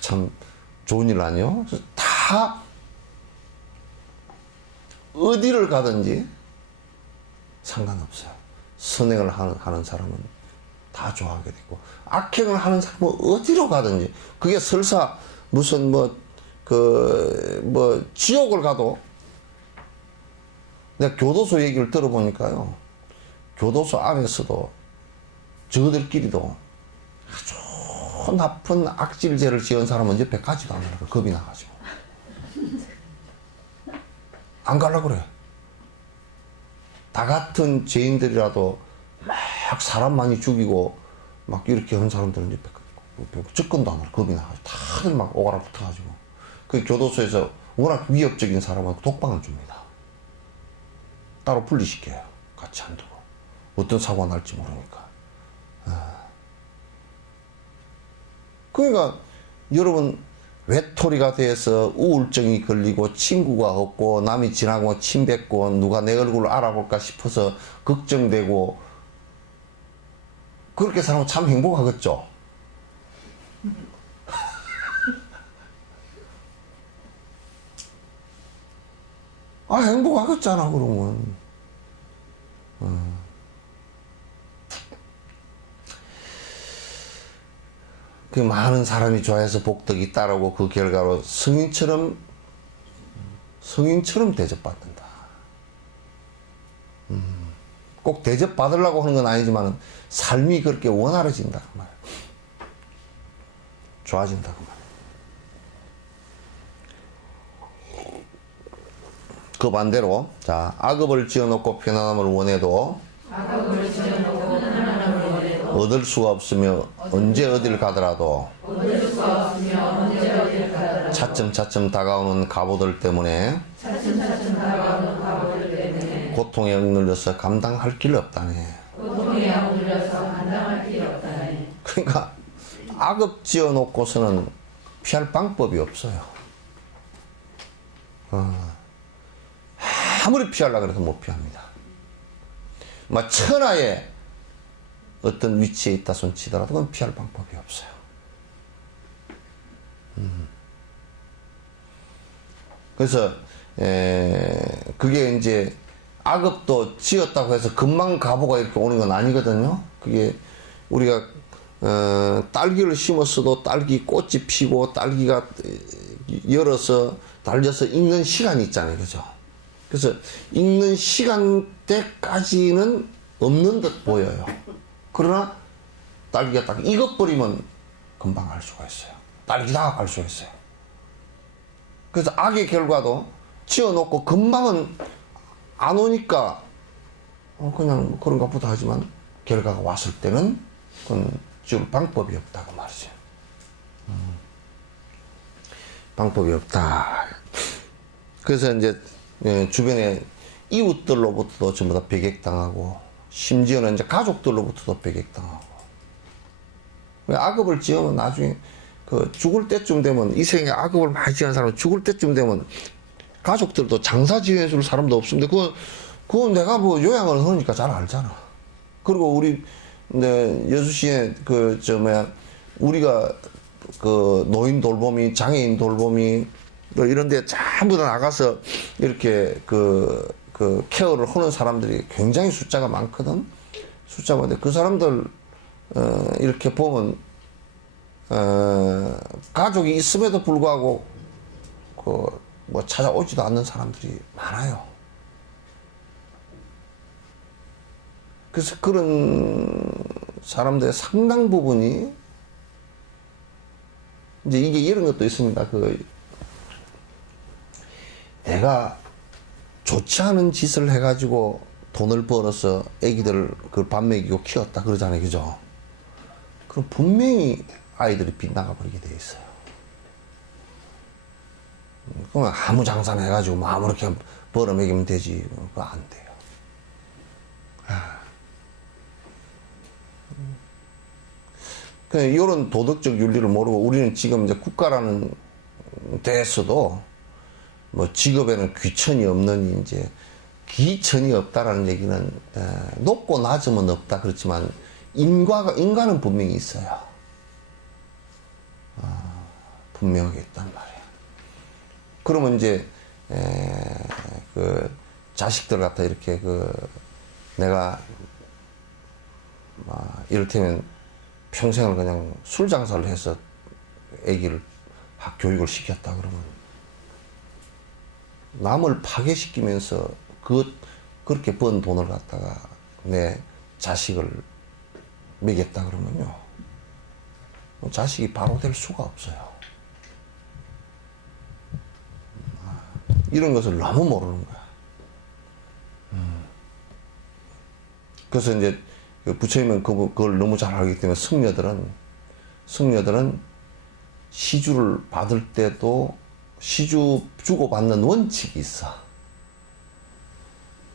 참 좋은 일 아니요? 다 어디를 가든지 상관없어요. 선행을 하는 사람은 다 좋아하게 되고, 악행을 하는 사람은 어디로 가든지, 그게 설사 무슨 지옥을 가도, 내가 교도소 얘기를 들어보니까요, 교도소 안에서도 저들끼리도 아주 나쁜 악질죄를 지은 사람은 옆에 가지도 않으라고, 겁이 나가지고 안 가려고 그래. 다 같은 죄인들이라도 막 사람 많이 죽이고 막 이렇게 한 사람들은 옆에 접근도 안 하고 겁이 나가지고 다들 막 오가라 붙어가지고, 그 교도소에서 워낙 위협적인 사람은 독방을 줍니다. 따로 분리시켜요. 같이 안 두고. 어떤 사고가 날지 모르니까. 그러니까 여러분, 외톨이가 돼서 우울증이 걸리고 친구가 없고 남이 지나고 침 뱉고 누가 내 얼굴을 알아볼까 싶어서 걱정되고, 그렇게 살면 참 행복하겠죠. 아, 행복하겠잖아 그러면. 그 많은 사람이 좋아해서 복덕이 따르고 그 결과로 성인처럼 대접받는다. 꼭 대접받으려고 하는 건 아니지만 삶이 그렇게 원활해진다 그 말이야. 좋아진다 그 말이야. 그 반대로, 자, 악업을 지어놓고 편안함을 원해도 얻을 수가 없으며 언제 어딜 가더라도 차츰차츰 다가오는 가보들 때문에 고통에 억눌려서 감당할 길 없다네. 그러니까 악업 지어놓고서는 피할 방법이 없어요. 아무리 피하려고 해도 못 피합니다. 막 천하에 어떤 위치에 있다 손 치더라도 그건 피할 방법이 없어요. 그래서 그게 이제 악업도 지었다고 해서 금방 가보가 이렇게 오는 건 아니거든요. 그게 우리가 딸기를 심었어도 딸기 꽃이 피고 딸기가 열어서 달려서 익는 시간이 있잖아요. 그죠? 그래서 익는 시간대까지는 없는 듯 보여요. 그러나 딸기가 딱 익어버리면 금방 알 수가 있어요. 딸기다 알 수가 있어요. 그래서 악의 결과도 지어놓고 금방은 안 오니까 그냥 그런가 보다 하지만 결과가 왔을 때는 그건 지울 방법이 없다고 말이죠. 방법이 없다. 그래서 이제 주변에 이웃들로부터도 전부 다 배격당하고, 심지어는 이제 가족들로부터도 배격당하고. 악업을 지으면 나중에 죽을 때쯤 되면, 이 생에 악업을 많이 지은 사람은 죽을 때쯤 되면 가족들도 장사 지어줄 사람도 없습니다. 그건 내가 뭐 요양을 하니까 잘 알잖아. 그리고 우리 여수시에 우리가 노인 돌보미, 장애인 돌보미 이런 데 전부 다 나가서 이렇게 케어를 하는 사람들이 굉장히 숫자가 많거든. 숫자가 많은데 그 사람들 이렇게 보면 가족이 있음에도 불구하고 뭐 찾아오지도 않는 사람들이 많아요. 그래서 그런 사람들의 상당 부분이 이제 이게 이런 것도 있습니다. 내가 좋지 않은 짓을 해가지고 돈을 벌어서 애기들을 밥 먹이고 키웠다 그러잖아요. 그죠? 그럼 분명히 아이들이 빗나가 버리게 돼 있어요. 그러면 아무 장사나 해가지고 뭐 아무렇게 벌어 먹이면 되지. 그거 안 돼요. 이런 도덕적 윤리를 모르고 우리는 지금 이제 국가라는 데에서도 뭐 직업에는 귀천이 없는 이제 기천이 없다라는 얘기는 높고 낮음은 없다 그렇지만 인과는 분명히 있어요. 분명하게 있단 말이에요. 그러면 이제 자식들 갖다 이렇게 내가 이를테면 평생을 그냥 술 장사를 해서 애기를 교육을 시켰다 그러면 남을 파괴시키면서 그렇게 번 돈을 갖다가 내 자식을 먹였다 그러면요. 자식이 바로 될 수가 없어요. 이런 것을 너무 모르는 거야. 그래서 이제 부처님은 그걸 너무 잘 알기 때문에 승려들은 시주를 받을 때도 시주 주고받는 원칙이 있어.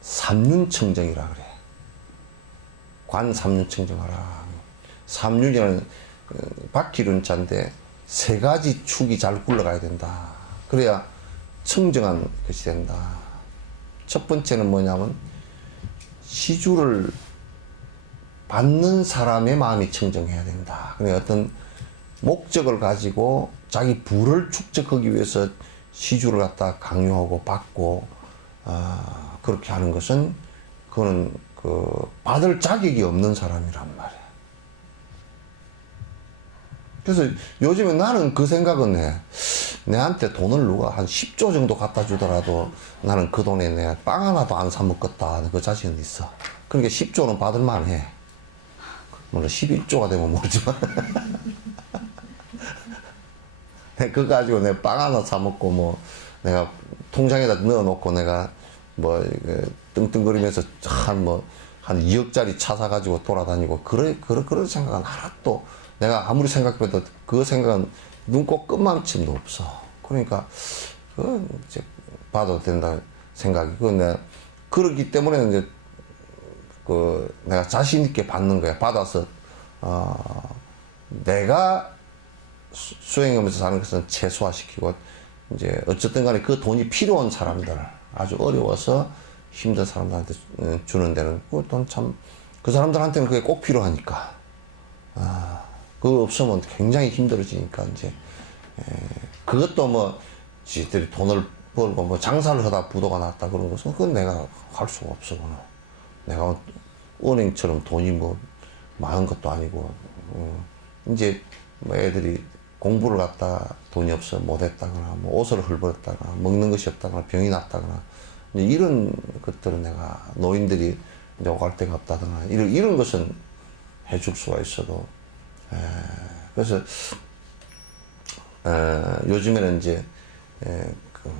삼륜청정이라 그래. 관 삼륜청정하라. 삼륜이라는 바퀴륜자인데 세 가지 축이 잘 굴러가야 된다. 그래야 청정한 것이 된다. 첫 번째는 뭐냐면 시주를 받는 사람의 마음이 청정해야 된다. 그러니까 어떤 목적을 가지고 자기 부를 축적하기 위해서 시주를 갖다 강요하고 받고 그렇게 하는 것은 그거는 받을 자격이 없는 사람이란 말이야. 그래서 요즘에 나는 그 생각은 해. 내한테 돈을 누가 한 10조 정도 갖다 주더라도 나는 그 돈에 내가 빵 하나도 안 사 먹겠다. 그 자신은 있어. 그러니까 10조는 받을 만해. 물론 11조가 되면 모르지만. 그거 가지고 내가 빵 하나 사 먹고 내가 통장에다 넣어 놓고 내가 뜬뜬거리면서 한 2억짜리 차 사가지고 돌아다니고 그런 생각은 하나도 내가 아무리 생각해도 그 생각은 눈꼭 끝만침도 없어. 그러니까 그건 이제 봐도 된다 생각이. 내가 그렇기 때문에 이제 내가 자신 있게 받는 거야. 받아서 내가 수행하면서 사는 것은 최소화시키고 이제 어쨌든 간에 그 돈이 필요한 사람들, 아주 어려워서 힘든 사람들한테 주는 데는 그 돈 참 그 사람들한테는 그게 꼭 필요하니까. 그거 없으면 굉장히 힘들어지니까 이제 그것도 지들이 돈을 벌고 장사를 하다 부도가 났다 그런 것은 그건 내가 할 수가 없어. 그는 내가 은행처럼 돈이 많은 것도 아니고 이제 애들이 공부를 갖다 돈이 없어 못했다거나 옷을 헐벗었다거나 먹는 것이 없다거나 병이 났다거나 이런 것들은 내가 노인들이 이제 오갈 데가 없다거나 이런 것은 해줄 수가 있어도 그래서 요즘에는 이제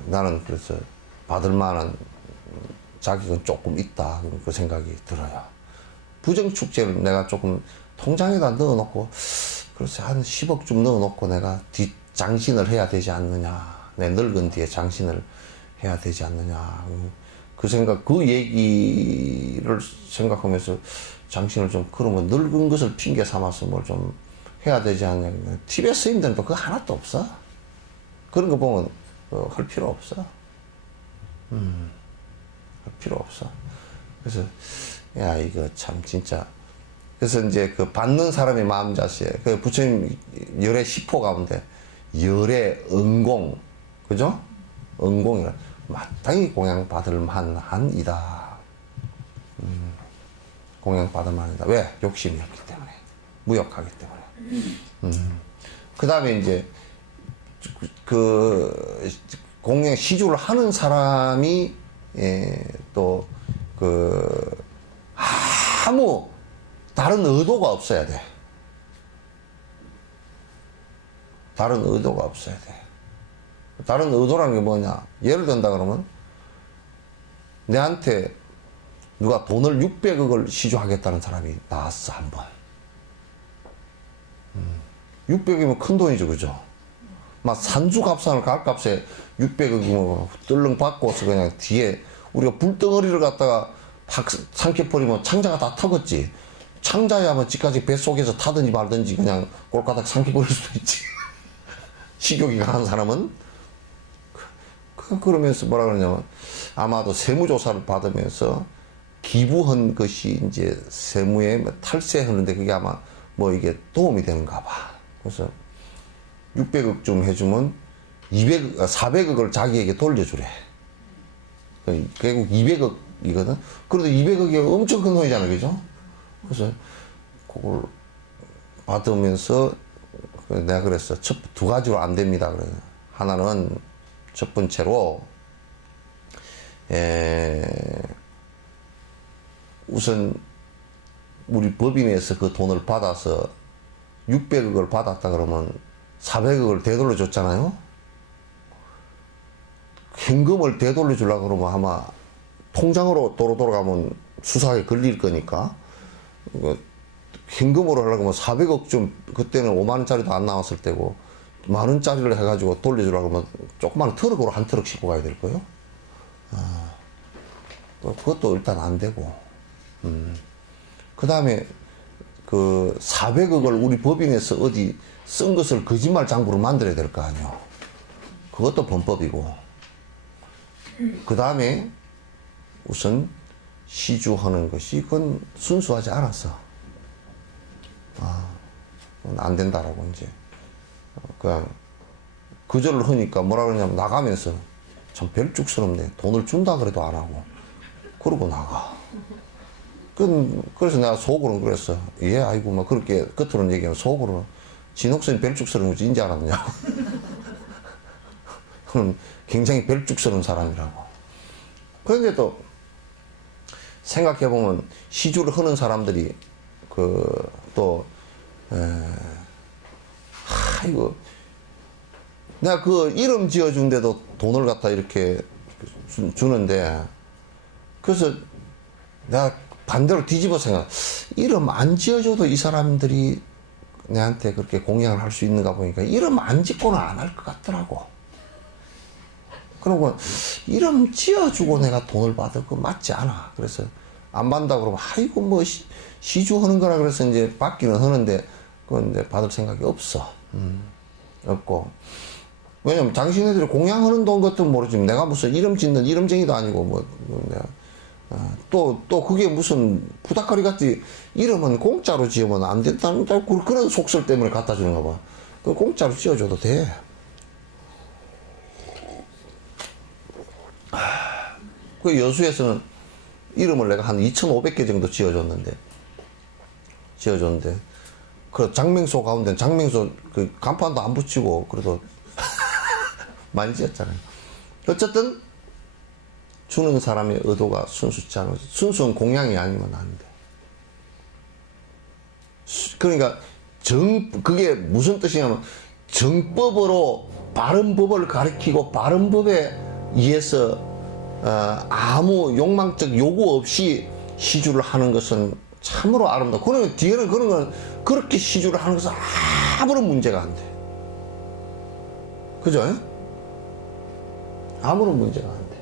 나는 그래서 받을 만한 자격은 조금 있다 그 생각이 들어요. 부정축제를 내가 조금 통장에다 넣어놓고 그래서 한 10억 좀 넣어놓고 내가 뒷장신을 해야 되지 않느냐. 내 늙은 뒤에 장신을 해야 되지 않느냐. 그 얘기를 생각하면서 장신을 좀 그러면 늙은 것을 핑계 삼아서 뭘 좀 해야 되지 않냐. TBS 스님들은 또 그거 하나도 없어. 그런 거 보면 할 필요 없어. 할 필요 없어. 그래서 야 이거 참 진짜. 그래서 이제 받는 사람의 마음 자세에 부처님 열의 10호 가운데 열의 응공, 그죠? 응공이라 마땅히 공양받을 만한이다. 공양받을 만이다. 왜? 욕심이 없기 때문에. 무역하기 때문에. 그 다음에 이제 공양 시주를 하는 사람이 또 아무 다른 의도가 없어야 돼. 다른 의도가 없어야 돼. 다른 의도라는 게 뭐냐? 예를 든다 그러면 내한테 누가 돈을 600억을 시주하겠다는 사람이 나왔어 한 번. 600억이면 큰 돈이죠, 그죠? 막 산주갑산을 갈 값에 600억이면 뜰렁 받고서 그냥 뒤에 우리가 불덩어리를 갖다가 팍 삼켜버리면 창자가 다 타겠지. 창자야 뭐 지까지 뱃속에서 타든지 말든지 그냥 꼴까닥 삼켜버릴 수도 있지. 식욕이 강한 사람은 그러면서 뭐라 그러냐면 아마도 세무조사를 받으면서 기부한 것이 이제 세무에 탈세하는데 그게 아마 이게 도움이 되는가 봐. 그래서 600억 좀 해주면 400억을 자기에게 돌려주래. 결국 200억이거든. 그래도 200억이 엄청 큰 돈이잖아요, 그죠? 그래서 그걸 받으면서 내가 그랬어. 두 가지로 안 됩니다. 그래. 하나는 첫 번째로 우선 우리 법인에서 그 돈을 받아서 600억을 받았다 그러면 400억을 되돌려 줬잖아요. 현금을 되돌려 주려고 그러면 아마 통장으로 돌아가면 수사에 걸릴 거니까 현금으로 하려고 하면 400억 좀 그때는 5만 원짜리도 안 나왔을 때고 만 원짜리를 해가지고 돌려주려고 하면 조그만 트럭으로 한 트럭 싣고 가야 될 거예요. 그것도 일단 안 되고 그 다음에 그 400억을 우리 법인에서 어디 쓴 것을 거짓말 장부로 만들어야 될 거 아니에요. 그것도 범법이고 그 다음에 우선 시주하는 것이 그건 순수하지 않았어. 그건 안 된다라고 이제 그냥 거절을 하니까 뭐라 그러냐면 나가면서 참 별죽스럽네. 돈을 준다 그래도 안 하고 그러고 나가. 그래서 내가 속으로는 그랬어. 예, 아이고, 막 그렇게 겉으로는 얘기하면 속으로는 진옥선이 별죽스러운 거지, 인지 알았느냐고. 그는 굉장히 별죽스러운 사람이라고. 그런데 또 생각해보면 시주를 하는 사람들이 이거 내가 그 이름 지어준데도 돈을 갖다 이렇게 주는데 그래서 내가 반대로 뒤집어 생각. 이름 안 지어줘도 이 사람들이 내한테 그렇게 공양을 할 수 있는가 보니까 이름 안 짓고는 안 할 것 같더라고. 그러고 이름 지어주고 내가 돈을 받을 거 맞지 않아. 그래서 안 받는다 그러면 아이고 뭐 시주하는 거라 그래서 이제 받기는 하는데 그건 이제 받을 생각이 없어. 없고. 왜냐면 당신네들이 공양하는 돈 같은 모르지만 내가 무슨 이름 짓는 이름쟁이도 아니고 뭐 내가 또 그게 무슨 부닥거리 같지. 이름은 공짜로 지으면 안 된다는 그런 속설 때문에 갖다 주는가 봐. 그 공짜로 지어줘도 돼. 그 여수에서는 이름을 내가 한 2,500개 정도 지어줬는데 그 장명소 가운데 장명소 그 간판도 안 붙이고 그래도 많이 지었잖아요. 어쨌든 주는 사람의 의도가 순수치 않아서 순수한 공양이 아니면 안 돼. 그러니까 그게 무슨 뜻이냐면 정법으로 바른 법을 가리키고 바른 법에 의해서 아무 욕망적 요구 없이 시주를 하는 것은 참으로 아름다워. 그러면 뒤에는 그런 건 그렇게 시주를 하는 것은 아무런 문제가 안 돼. 그죠? 아무런 문제가 안 돼.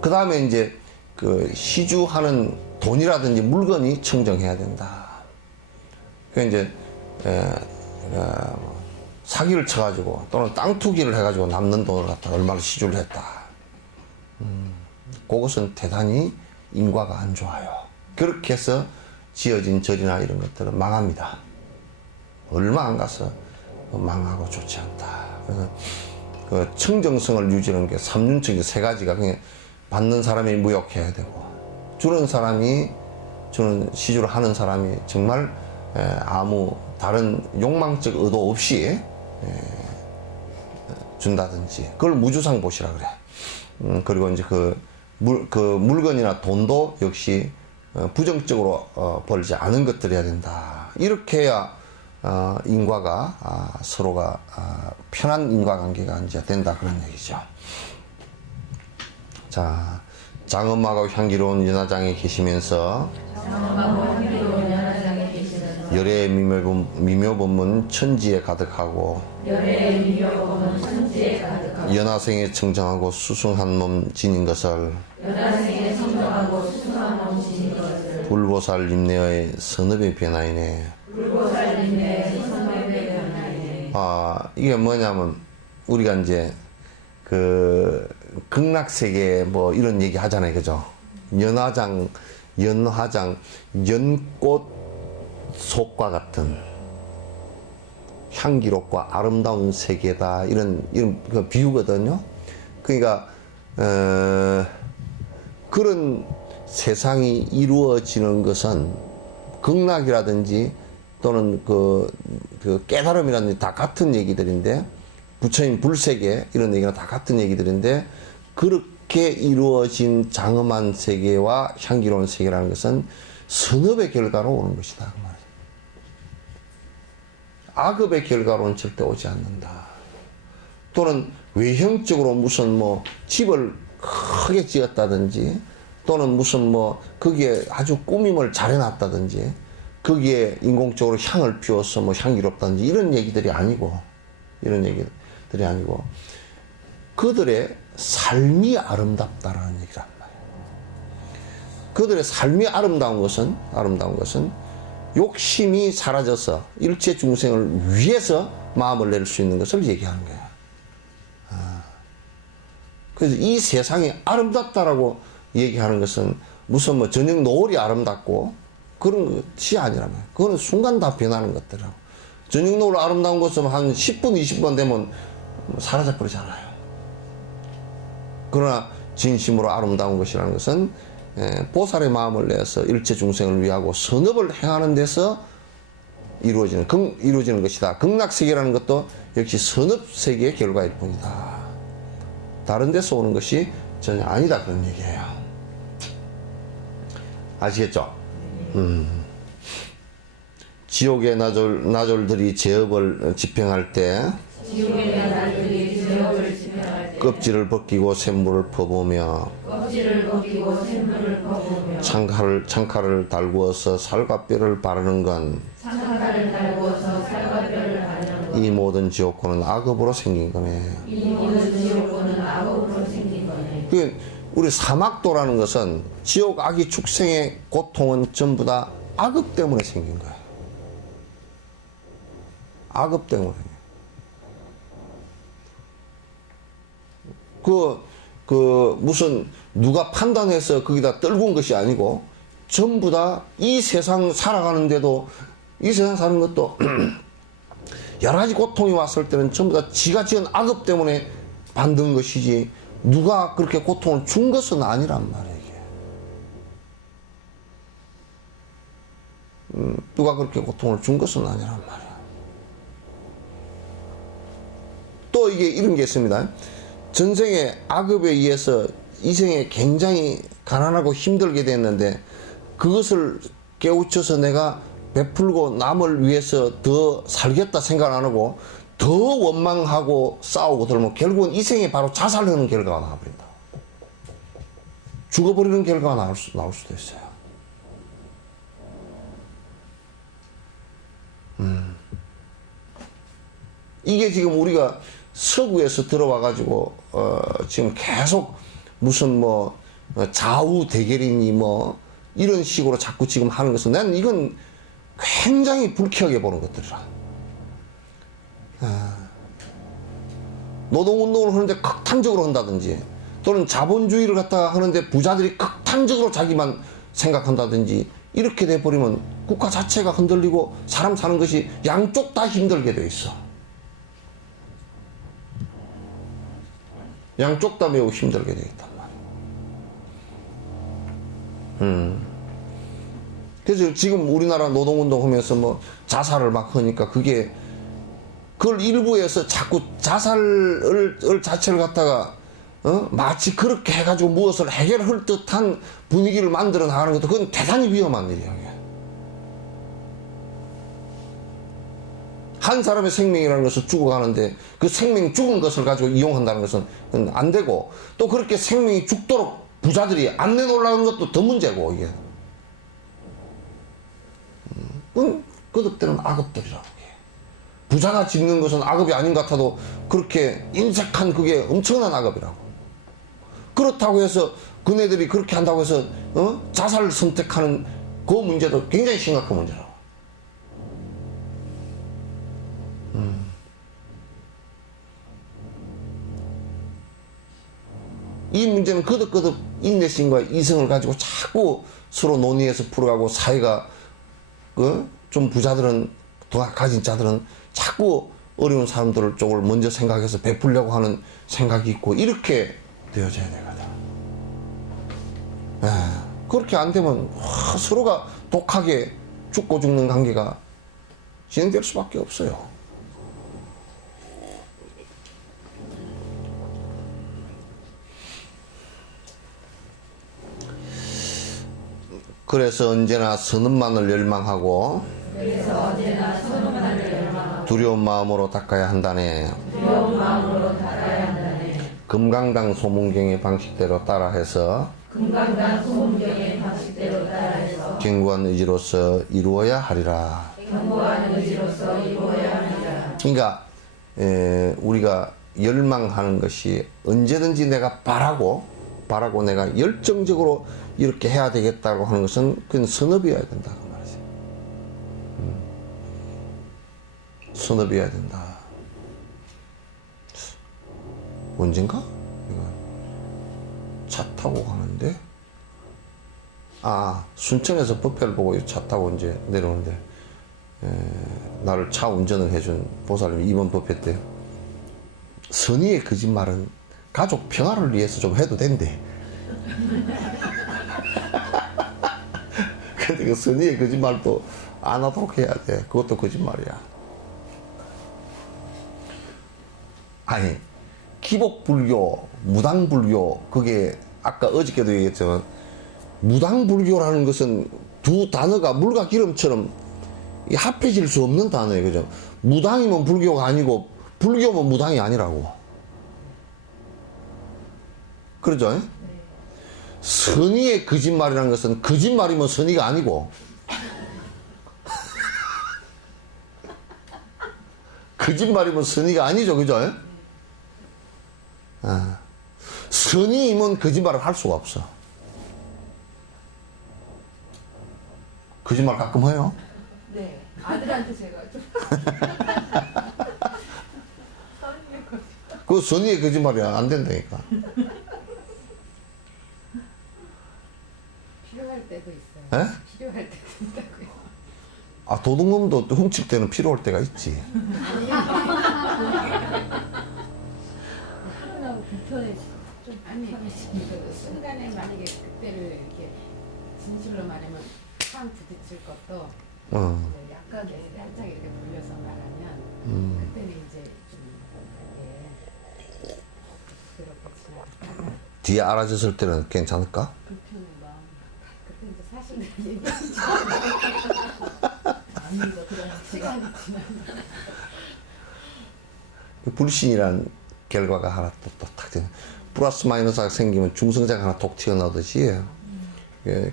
그 다음에 이제 그 시주하는 돈이라든지 물건이 청정해야 된다. 그 이제 사기를 쳐가지고 또는 땅 투기를 해가지고 남는 돈을 갖다 얼마나 시주를 했다. 그것은 대단히 인과가 안 좋아요. 그렇게 해서 지어진 절이나 이런 것들은 망합니다. 얼마 안 가서 망하고 좋지 않다. 그래서 그 청정성을 유지하는 게 삼륜청이 세 가지가 그냥 받는 사람이 무욕해야 되고 주는 시주를 하는 사람이 정말 아무 다른 욕망적 의도 없이 준다든지 그걸 무주상 보시라 그래. 그리고 이제 그 물건이나 돈도 역시 부정적으로 벌지 않은 것들이어야 된다. 이렇게 해야 인과가 서로가 편한 인과관계가 이제 된다 그런 얘기죠. 자, 장엄하고 향기로운 연화장에 계시면서 열의 미묘법문 천지에 가득하고 연화생에 청정하고 수승한 몸 지닌 것을 불보살 임내의 선업의 변화이네. 이게 뭐냐면 우리가 이제 그 극락세계 뭐 이런 얘기 하잖아요, 그죠? 연화장, 연꽃 속과 같은 향기롭고 아름다운 세계다 이런 그 비유거든요. 그러니까 그런 세상이 이루어지는 것은 극락이라든지 또는 그 깨달음이라는 게 다 같은 얘기들인데, 부처님 불세계 이런 얘기는 다 같은 얘기들인데, 그렇게 이루어진 장엄한 세계와 향기로운 세계라는 것은 선업의 결과로 오는 것이다 그 말이에요. 악업의 결과로는 절대 오지 않는다. 또는 외형적으로 무슨 뭐 집을 크게 지었다든지, 또는 무슨 뭐 거기에 아주 꾸밈을 잘 해놨다든지, 거기에 인공적으로 향을 피워서 뭐 향기롭다든지 이런 얘기들이 아니고, 그들의 삶이 아름답다라는 얘기란 말이에요. 그들의 삶이 아름다운 것은 욕심이 사라져서 일체 중생을 위해서 마음을 낼 수 있는 것을 얘기하는 거예요. 그래서 이 세상이 아름답다라고 얘기하는 것은 무슨 뭐 저녁 노을이 아름답고 그런 것이 아니라면, 그거는 순간 다 변하는 것들이라고. 저녁 노을 아름다운 것은 한 10분, 20분 되면 사라져버리잖아요. 그러나 진심으로 아름다운 것이라는 것은 보살의 마음을 내서 일체 중생을 위하고 선업을 행하는 데서 이루어지는 것이다. 극락세계라는 것도 역시 선업세계의 결과일 뿐이다. 다른 데서 오는 것이 전혀 아니다 그런 얘기예요. 아시겠죠? 지옥의 나졸들이 제업을 집행할 때 껍질을 벗기고 샘물을 퍼보며 창칼을 달구어서 살과 뼈를 바르는 건 이 모든 지옥고는 악업으로 생긴 거네. 우리 사막도라는 것은 지옥 악의 축생의 고통은 전부 다 악업 때문에 생긴 거야. 악업 때문에. 무슨 누가 판단해서 거기다 떨군 것이 아니고 전부 다 이 세상 살아가는데도, 이 세상 사는 것도 여러 가지 고통이 왔을 때는 전부 다 지가 지은 악업 때문에 만든 것이지, 누가 그렇게 고통을 준 것은 아니란 말이에요. 이게. 누가 그렇게 고통을 준 것은 아니란 말이에요. 또 이게 이런 게 있습니다. 전생의 악업에 의해서 이생에 굉장히 가난하고 힘들게 됐는데, 그것을 깨우쳐서 내가 베풀고 남을 위해서 더 살겠다 생각 안 하고 더 원망하고 싸우고 들면 결국은 이생에 바로 자살하는 결과가 나와버린다. 죽어버리는 결과가 나올 수도 있어요. 이게 지금 우리가 서구에서 들어와가지고 지금 계속 무슨 뭐 좌우 대결이니 뭐 이런 식으로 자꾸 지금 하는 것은, 나는 이건 굉장히 불쾌하게 보는 것들이라. 노동운동을 하는데 극단적으로 한다든지, 또는 자본주의를 갖다가 하는데 부자들이 극단적으로 자기만 생각한다든지, 이렇게 돼버리면 국가 자체가 흔들리고 사람 사는 것이 양쪽 다 힘들게 돼 있어. 양쪽 다 매우 힘들게 돼 있단 말이야. 그래서 지금 우리나라 노동운동 하면서 뭐 자살을 막 하니까 그걸 일부에서 자꾸 자살을 자체를 갖다가 마치 그렇게 해가지고 무엇을 해결할 듯한 분위기를 만들어 나가는 것도, 그건 대단히 위험한 일이야. 한 사람의 생명이라는 것을 죽어가는데 그 생명 죽은 것을 가지고 이용한다는 것은 안 되고, 또 그렇게 생명이 죽도록 부자들이 안 내놓으려는 것도 더 문제고, 이게. 그것들은 악업들이라고 해. 부자가 짓는 것은 악업이 아닌 것 같아도 그렇게 인색한 그게 엄청난 악업이라고. 그렇다고 해서 그네들이 그렇게 한다고 해서 자살을 선택하는 그 문제도 굉장히 심각한 문제라고. 이 문제는 거듭거듭 인내심과 이성을 가지고 자꾸 서로 논의해서 풀어가고, 사회가 좀 부자들은, 더 가진 자들은 자꾸 어려운 사람들 쪽을 먼저 생각해서 베풀려고 하는 생각이 있고, 이렇게 되어져야 되거든. 그렇게 안 되면 서로가 독하게 죽고 죽는 관계가 진행될 수밖에 없어요. 그래서 언제나 선언만을 열망하고 두려운 마음으로 닦아야 한다네. 금강당 소문경의 방식대로 따라해서 견고한 의지로서 이루어야 하리라. 그러니까 우리가 열망하는 것이 언제든지 내가 바라고 내가 열정적으로 이렇게 해야 되겠다고 하는 것은 그건 선업이어야 된다 그 말이지. 선업이어야 된다. 언젠가 내가 차 타고 가는데 순천에서 뷔페를 보고 차 타고 이제 내려오는데 나를 차 운전을 해준 보살님이 이번 뷔페 때 선의의 거짓말은 가족 평화를 위해서 좀 해도 된대. 근데 그 선의의 거짓말도 안 하도록 해야 돼. 그것도 거짓말이야. 아니, 기복불교, 무당불교, 그게 아까 어저께도 얘기했지만 무당불교라는 것은 두 단어가 물과 기름처럼 합해질 수 없는 단어예요. 그죠? 무당이면 불교가 아니고 불교면 무당이 아니라고. 그러죠? 네. 선의의 거짓말이라는 것은 거짓말이면 선의가 아니고 거짓말이면 선의가 아니죠. 그죠? 선의이면 거짓말을 할 수가 없어. 거짓말 가끔 해요? 네. 아들한테 제가 좀 선의의 거짓말. 그 선의의 거짓말이 안 된다니까. 필요할 때도 있어요. 에? 필요할 때도 있다고요. 도둑놈도 훔칠 때는 필요할 때가 있지. 하루하루 불편해지고 좀 불편해지고 순간에 만약에 그때를 이렇게 진실로 말하면 상 부딪힐 것도 약간 살짝 이렇게 돌려서 말하면 그때는 이제 좀 그렇게 지나가다가 뒤에 알아졌을 때는 괜찮을까? 불편해 마음. 그때 이제 사실 얘기하지 아니 거 그런 시간이 지나면 불신이란 결과가 하나 딱 되는. 플러스 마이너스가 생기면 중성자가 하나 톡 튀어나오듯이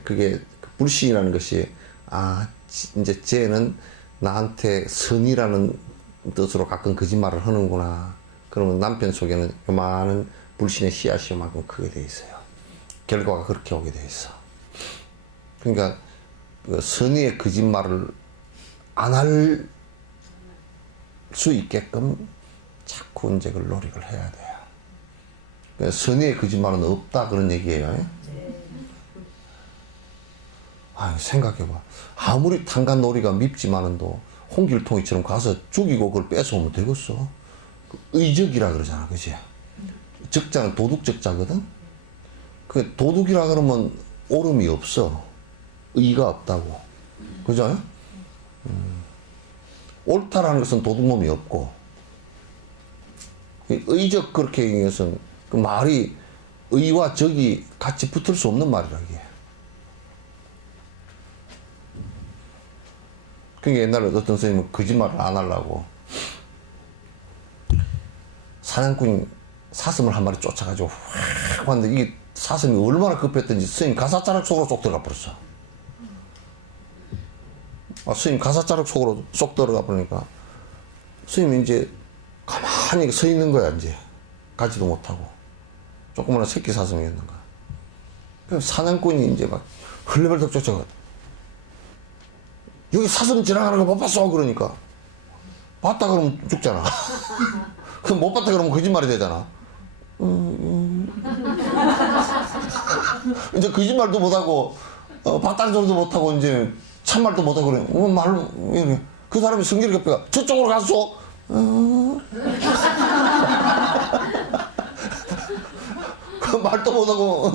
그게 불신이라는 것이 이제 쟤는 나한테 선이라는 뜻으로 가끔 거짓말을 하는구나. 그러면 남편 속에는 요만한 불신의 씨앗이 요만큼 크게 돼 있어요. 결과가 그렇게 오게 돼 있어. 그러니까 그 선의의 거짓말을 안 할 수 있게끔 자꾸 이제 그걸 노력을 해야 돼요. 그러니까 선의의 거짓말은 없다 그런 얘기예요. 생각해봐. 아무리 탄간놀이가 밉지만은도 홍길통이처럼 가서 죽이고 그걸 뺏어오면 되겠어. 의적이라 그러잖아, 그지? 적자는 도둑적자거든. 그 도둑이라 그러면 옳음이 없어. 의가 없다고, 그죠? 옳다라는 것은 도둑놈이 없고, 의적 그렇게 얘기한 것은 그 말이 의와 적이 같이 붙을 수 없는 말이라 이게. 그러니까 옛날에 어떤 선생님은 거짓말을 안 하려고 사냥꾼이 사슴을 한 마리 쫓아가지고 확 왔는데 이게 사슴이 얼마나 급했던지 스님 가사자락 속으로 쏙 들어가 버렸어. 스님 가사자락 속으로 쏙 들어가 버리니까 스님이 이제 가만히 서 있는 거야. 이제 가지도 못하고 조그마한 새끼 사슴이었는 거야. 그래서 사냥꾼이 이제 막 흘레벌떡 쫓아가. 여기 사슴 지나가는 거 못 봤어? 그러니까 봤다 그러면 죽잖아. 그럼 못 봤다 그러면 거짓말이 되잖아. 이제 거짓말도 못하고 봤다는 소리도 못하고 이제 참말도 못하고 그래. 말로 그 사람이 성질이 급해가 저쪽으로 갔어. 말도 못하고,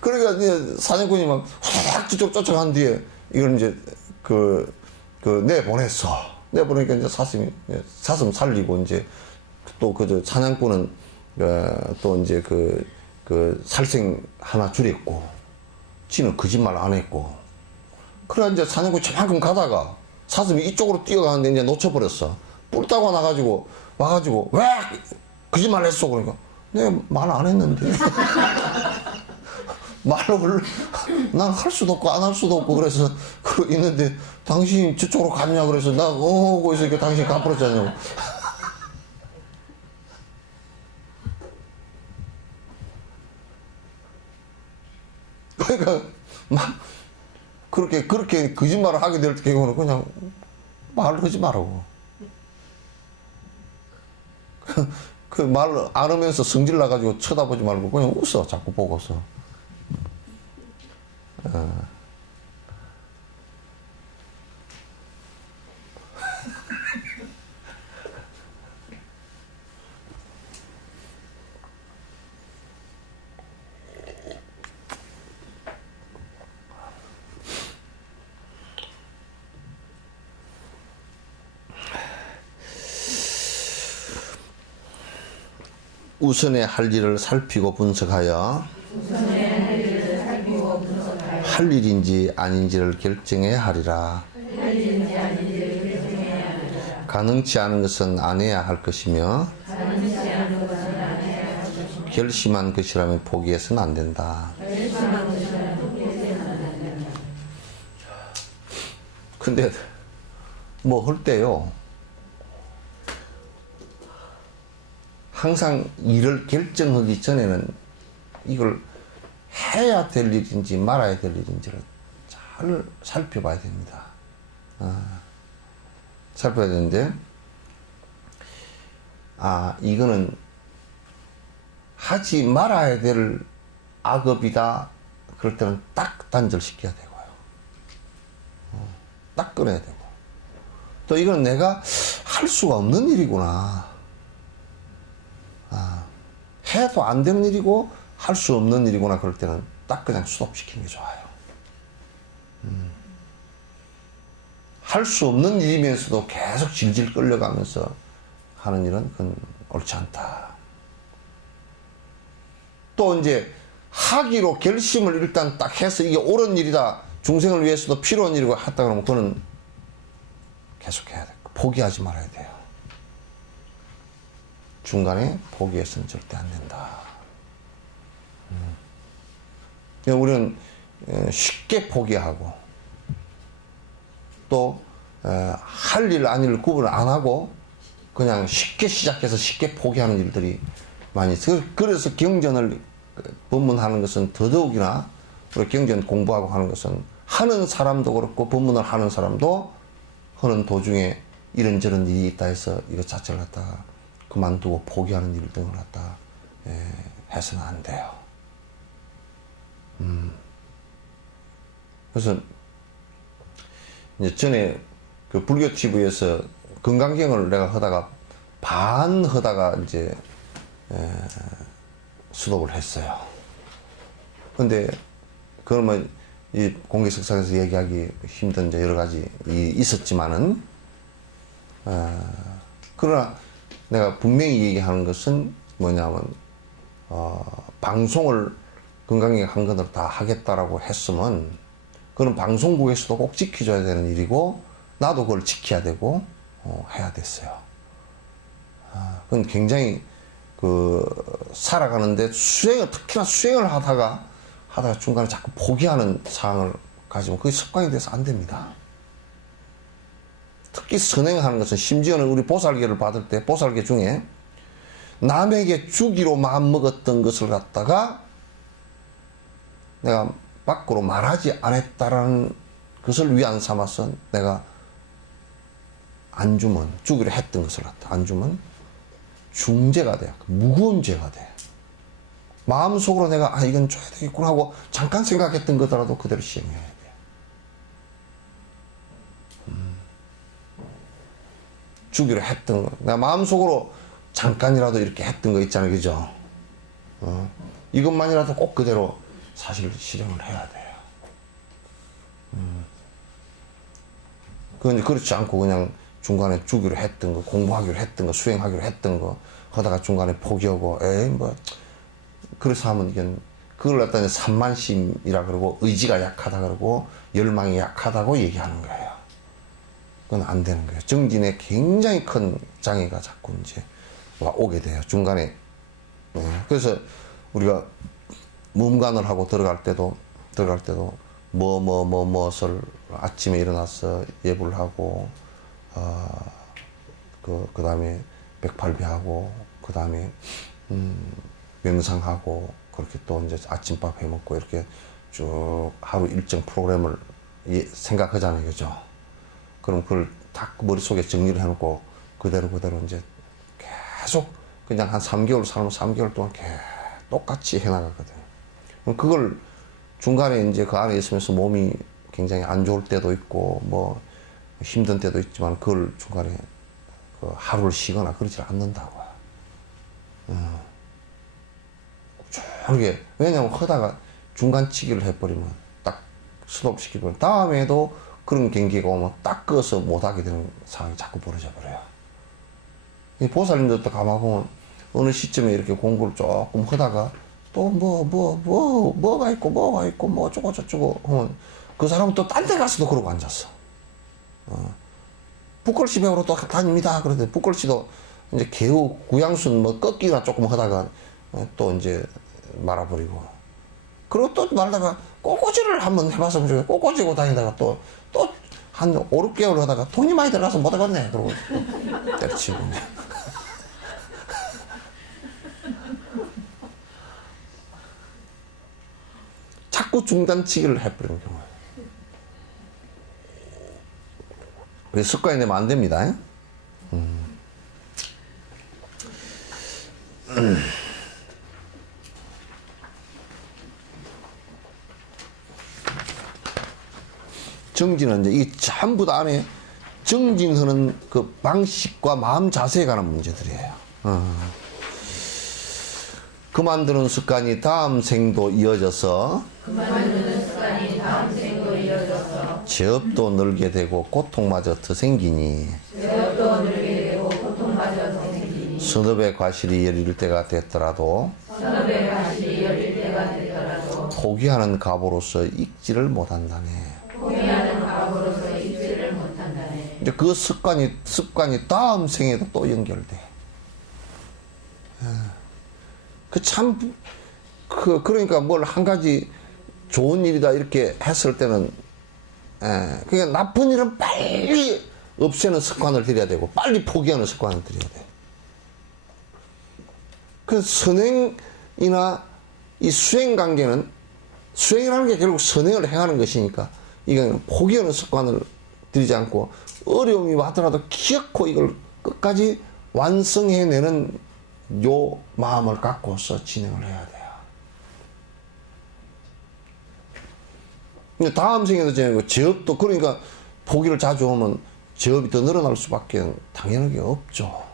그러니까 이제 사냥꾼이 막 확 저쪽 쫓아간 뒤에, 이걸 이제 내보냈어. 내보내니까 이제 사슴 살리고, 이제 또 사냥꾼은, 또 이제 살생 하나 줄였고, 지는 거짓말 안 했고, 그래 이제 사냥꾼이 저만큼 가다가 사슴이 이쪽으로 뛰어가는데 이제 놓쳐버렸어. 뿔 따고 나가지고 와가지고 왜 거짓말 했어? 그러니까 내가 말 안 했는데 말을 난 할 수도 없고 안 할 수도 없고 그래서 있는데 당신이 저쪽으로 갔냐 그래서 나 오고 있으니까 당신이 가버렸잖아요. 그러니까 막 그렇게 거짓말을 하게 될 경우는 그냥 말을 하지 말라고. 그 말 안 하면서 성질 나가지고 쳐다보지 말고 그냥 웃어. 자꾸 보고서. 우선의 할 일을 살피고 분석하여 할 일인지 아닌지를 결정해야 하리라. 가능치 않은 것은 안 해야 할 것이며 결심한 것이라면 포기해서는 안 된다. 근데 뭐 할 때요, 항상 일을 결정하기 전에는 이걸 해야 될 일인지 말아야 될 일인지를 잘 살펴봐야 됩니다. 살펴야 되는데, 이거는 하지 말아야 될 악업이다. 그럴 때는 딱 단절시켜야 되고요. 딱 끊어야 되고. 또 이건 내가 할 수가 없는 일이구나. 해도 안 되는 일이고 할 수 없는 일이구나. 그럴 때는 딱 그냥 스톱시키는 게 좋아요. 할 수 없는 일이면서도 계속 질질 끌려가면서 하는 일은 그건 옳지 않다. 또 이제 하기로 결심을 일단 딱 해서 이게 옳은 일이다, 중생을 위해서도 필요한 일이고 했다 그러면 그거는 계속해야 돼. 포기하지 말아야 돼요. 중간에 포기해서는 절대 안 된다. 우리는 쉽게 포기하고 또 할 일 아닐 구분을 안 하고 그냥 쉽게 시작해서 쉽게 포기하는 일들이 많이 있어요. 그래서 경전을 법문하는 것은 더더욱이나 우리 경전 공부하고 하는 것은 하는 사람도 그렇고 법문을 하는 사람도 하는 도중에 이런저런 일이 있다 해서 이것 자체를 갖다가 그만두고 포기하는 일 등을 갖다 해서는 안 돼요. 그래서 이제 전에 그 불교 TV에서 건강경을 내가 하다가 반 하다가 이제 수독을 했어요. 근데 그걸 뭐 이 공개석상에서 얘기하기 힘든 이제 여러 가지 있었지만은 그러나 내가 분명히 얘기하는 것은 뭐냐면 방송을 건강하게 한 건으로 다 하겠다라고 했으면 그건 방송국에서도 꼭 지켜줘야 되는 일이고 나도 그걸 지켜야 되고 해야 됐어요. 그건 굉장히 살아가는데 특히나 수행을 하다가 중간에 자꾸 포기하는 상황을 가지면 그게 습관이 돼서 안 됩니다. 특히 선행하는 것은 심지어는 우리 보살계를 받을 때 보살계 중에 남에게 주기로 마음먹었던 것을 갖다가 내가 밖으로 말하지 않았다라는 것을 위안 삼아서 내가 안 주면, 주기로 했던 것을 갖다 안 주면 중죄가 돼. 무거운 죄가 돼. 마음속으로 내가 이건 줘야 되겠구나 하고 잠깐 생각했던 거더라도 그대로 시행해야 돼. 주기로 했던 거. 내가 마음속으로 잠깐이라도 이렇게 했던 거 있잖아요. 그죠? 이것만이라도 꼭 그대로 사실 실행을 해야 돼요. 그건 그렇지 않고 그냥 중간에 주기로 했던 거, 공부하기로 했던 거, 수행하기로 했던 거 하다가 중간에 포기하고, 에이, 뭐, 그래서 하면 이건, 그걸 갖다 이제 산만심이라 그러고, 의지가 약하다 그러고, 열망이 약하다고 얘기하는 거예요. 그건 안 되는 거예요. 정진에 굉장히 큰 장애가 자꾸 이제 오게 돼요. 중간에. 네. 그래서 우리가 몸간을 하고 들어갈 때도, 무엇을 아침에 일어나서 예불 하고, 그 다음에 백팔비하고, 그 다음에, 명상하고, 그렇게 또 이제 아침밥 해 먹고, 이렇게 쭉 하루 일정 프로그램을 생각하잖아요. 그죠? 그럼 그걸 딱 머릿속에 정리를 해놓고, 그대로 이제 계속 그냥 한 3개월 살면 3개월 동안 계속 똑같이 해나가거든요. 그럼 그걸 중간에 이제 그 안에 있으면서 몸이 굉장히 안 좋을 때도 있고, 뭐, 힘든 때도 있지만, 그걸 중간에 그 하루를 쉬거나 그러지 않는다고요. 저렇게, 왜냐면 하다가 중간치기를 해버리면, 딱 스톱시키면, 다음에도 그런 경기가 오면 딱 꺼서 못하게 되는 상황이 자꾸 벌어져 버려요. 이 보살님들도 가만보면, 어느 시점에 이렇게 공부를 조금 하다가, 또 뭐가 있고, 뭐 어쩌고 하면, 그 사람은 또 딴 데 가서도 그러고 앉았어. 북걸시 배우러 또 다닙니다. 그런데 북걸시도 이제 개우, 구양순 뭐 꺾기나 조금 하다가 또 이제 말아버리고. 그리고 또 말다가 꼬꼬지를 한번 해봐서 꼬꼬지고 다니다가 또 한 5, 6개월 하다가 돈이 많이 들어가서 못하겠네. 그러고 또 때려치고. 자꾸 중단치기를 해버리는 경우예요. 습관이 되면 안 됩니다. 정진은 이제 이 전부 다 안에 정진하는 그 방식과 마음 자세에 관한 문제들이에요. 그만두는 습관이 다음 생도 이어져서 죄업도 늘게 되고 고통마저 더 생기니 선업의 과실이 열릴 때가 됐더라도 포기하는 갑으로서 익지를 못한다네. 이제 그 습관이 다음 생에도 또 연결돼. 그러니까 뭘 한 가지 좋은 일이다 이렇게 했을 때는, 그러니까 나쁜 일은 빨리 없애는 습관을 들여야 되고, 빨리 포기하는 습관을 들여야 돼. 그 선행이나 이 수행 관계는, 수행이라는 게 결국 선행을 행하는 것이니까, 이건 포기하는 습관을 들이지 않고, 어려움이 왔더라도 기어코 이걸 끝까지 완성해내는 요 마음을 갖고서 진행을 해야 돼요. 근데 다음 생에도 죄업도, 그러니까 포기를 자주 하면 죄업이 더 늘어날 수밖에 당연하게 없죠.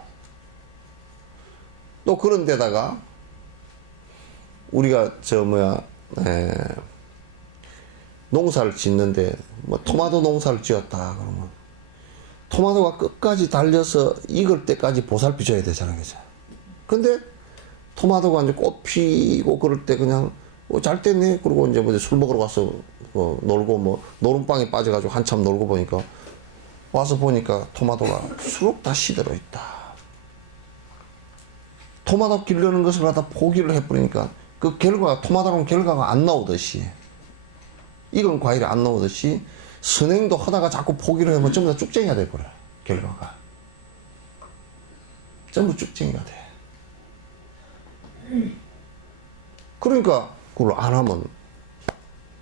또 그런 데다가 우리가 농사를 짓는데 뭐 토마토 농사를 지었다 그러면 토마토가 끝까지 달려서 익을 때까지 보살피 줘야 되잖아요. 그죠? 근데 토마토가 이제 꽃 피고 그럴 때 그냥 잘 됐네. 그러고 이제 뭐 술 먹으러 가서 놀고 뭐 노름방에 빠져가지고 한참 놀고 보니까 와서 보니까 토마토가 수록 다 시들어 있다. 토마토 기르는 것을 갖다 포기를 해버리니까 그 결과가, 토마토는 결과가 안 나오듯이, 익은 과일이 안 나오듯이 선행도 하다가 자꾸 포기를 하면 전부 다 쭉쟁이가 돼버려요. 결과가 전부 쭉쟁이가 돼. 그러니까 그걸 안 하면,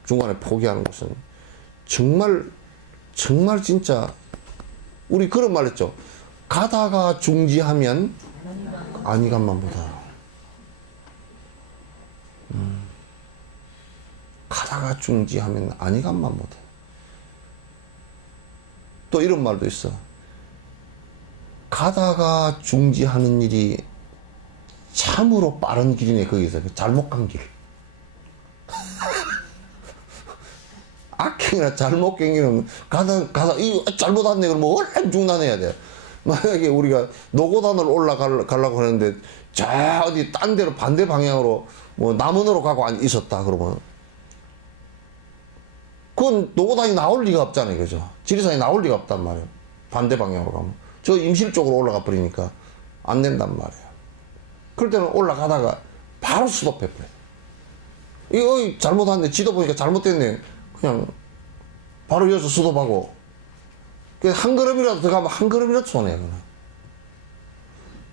중간에 포기하는 것은 정말 진짜, 우리 그런 말 했죠. 가다가 중지하면 안이감만 보다. 가다가 중지하면 안이감만 보다. 또 이런 말도 있어. 가다가 중지하는 일이 참으로 빠른 길이네. 거기서 잘못 간 길. 악행이나 잘못 간 길은 가다 이거 잘못 왔네 그러면 얼른 중단해야 돼. 만약에 우리가 노고단을 올라가려고 하는데 저 어디 딴 데로 반대 방향으로 뭐 남원으로 가고 있었다 그러면 그건 노고단이 나올 리가 없잖아요. 그죠? 지리산이 나올 리가 없단 말이에요. 반대 방향으로 가면 저 임실 쪽으로 올라가 버리니까 안 된단 말이에요. 그럴 때는 올라가다가 바로 스톱해버려요. 이거 잘못하는데 지도 보니까 잘못됐네. 그냥 바로 이어서 스톱하고 한 걸음이라도 더 가면 한 걸음이라도 손해요.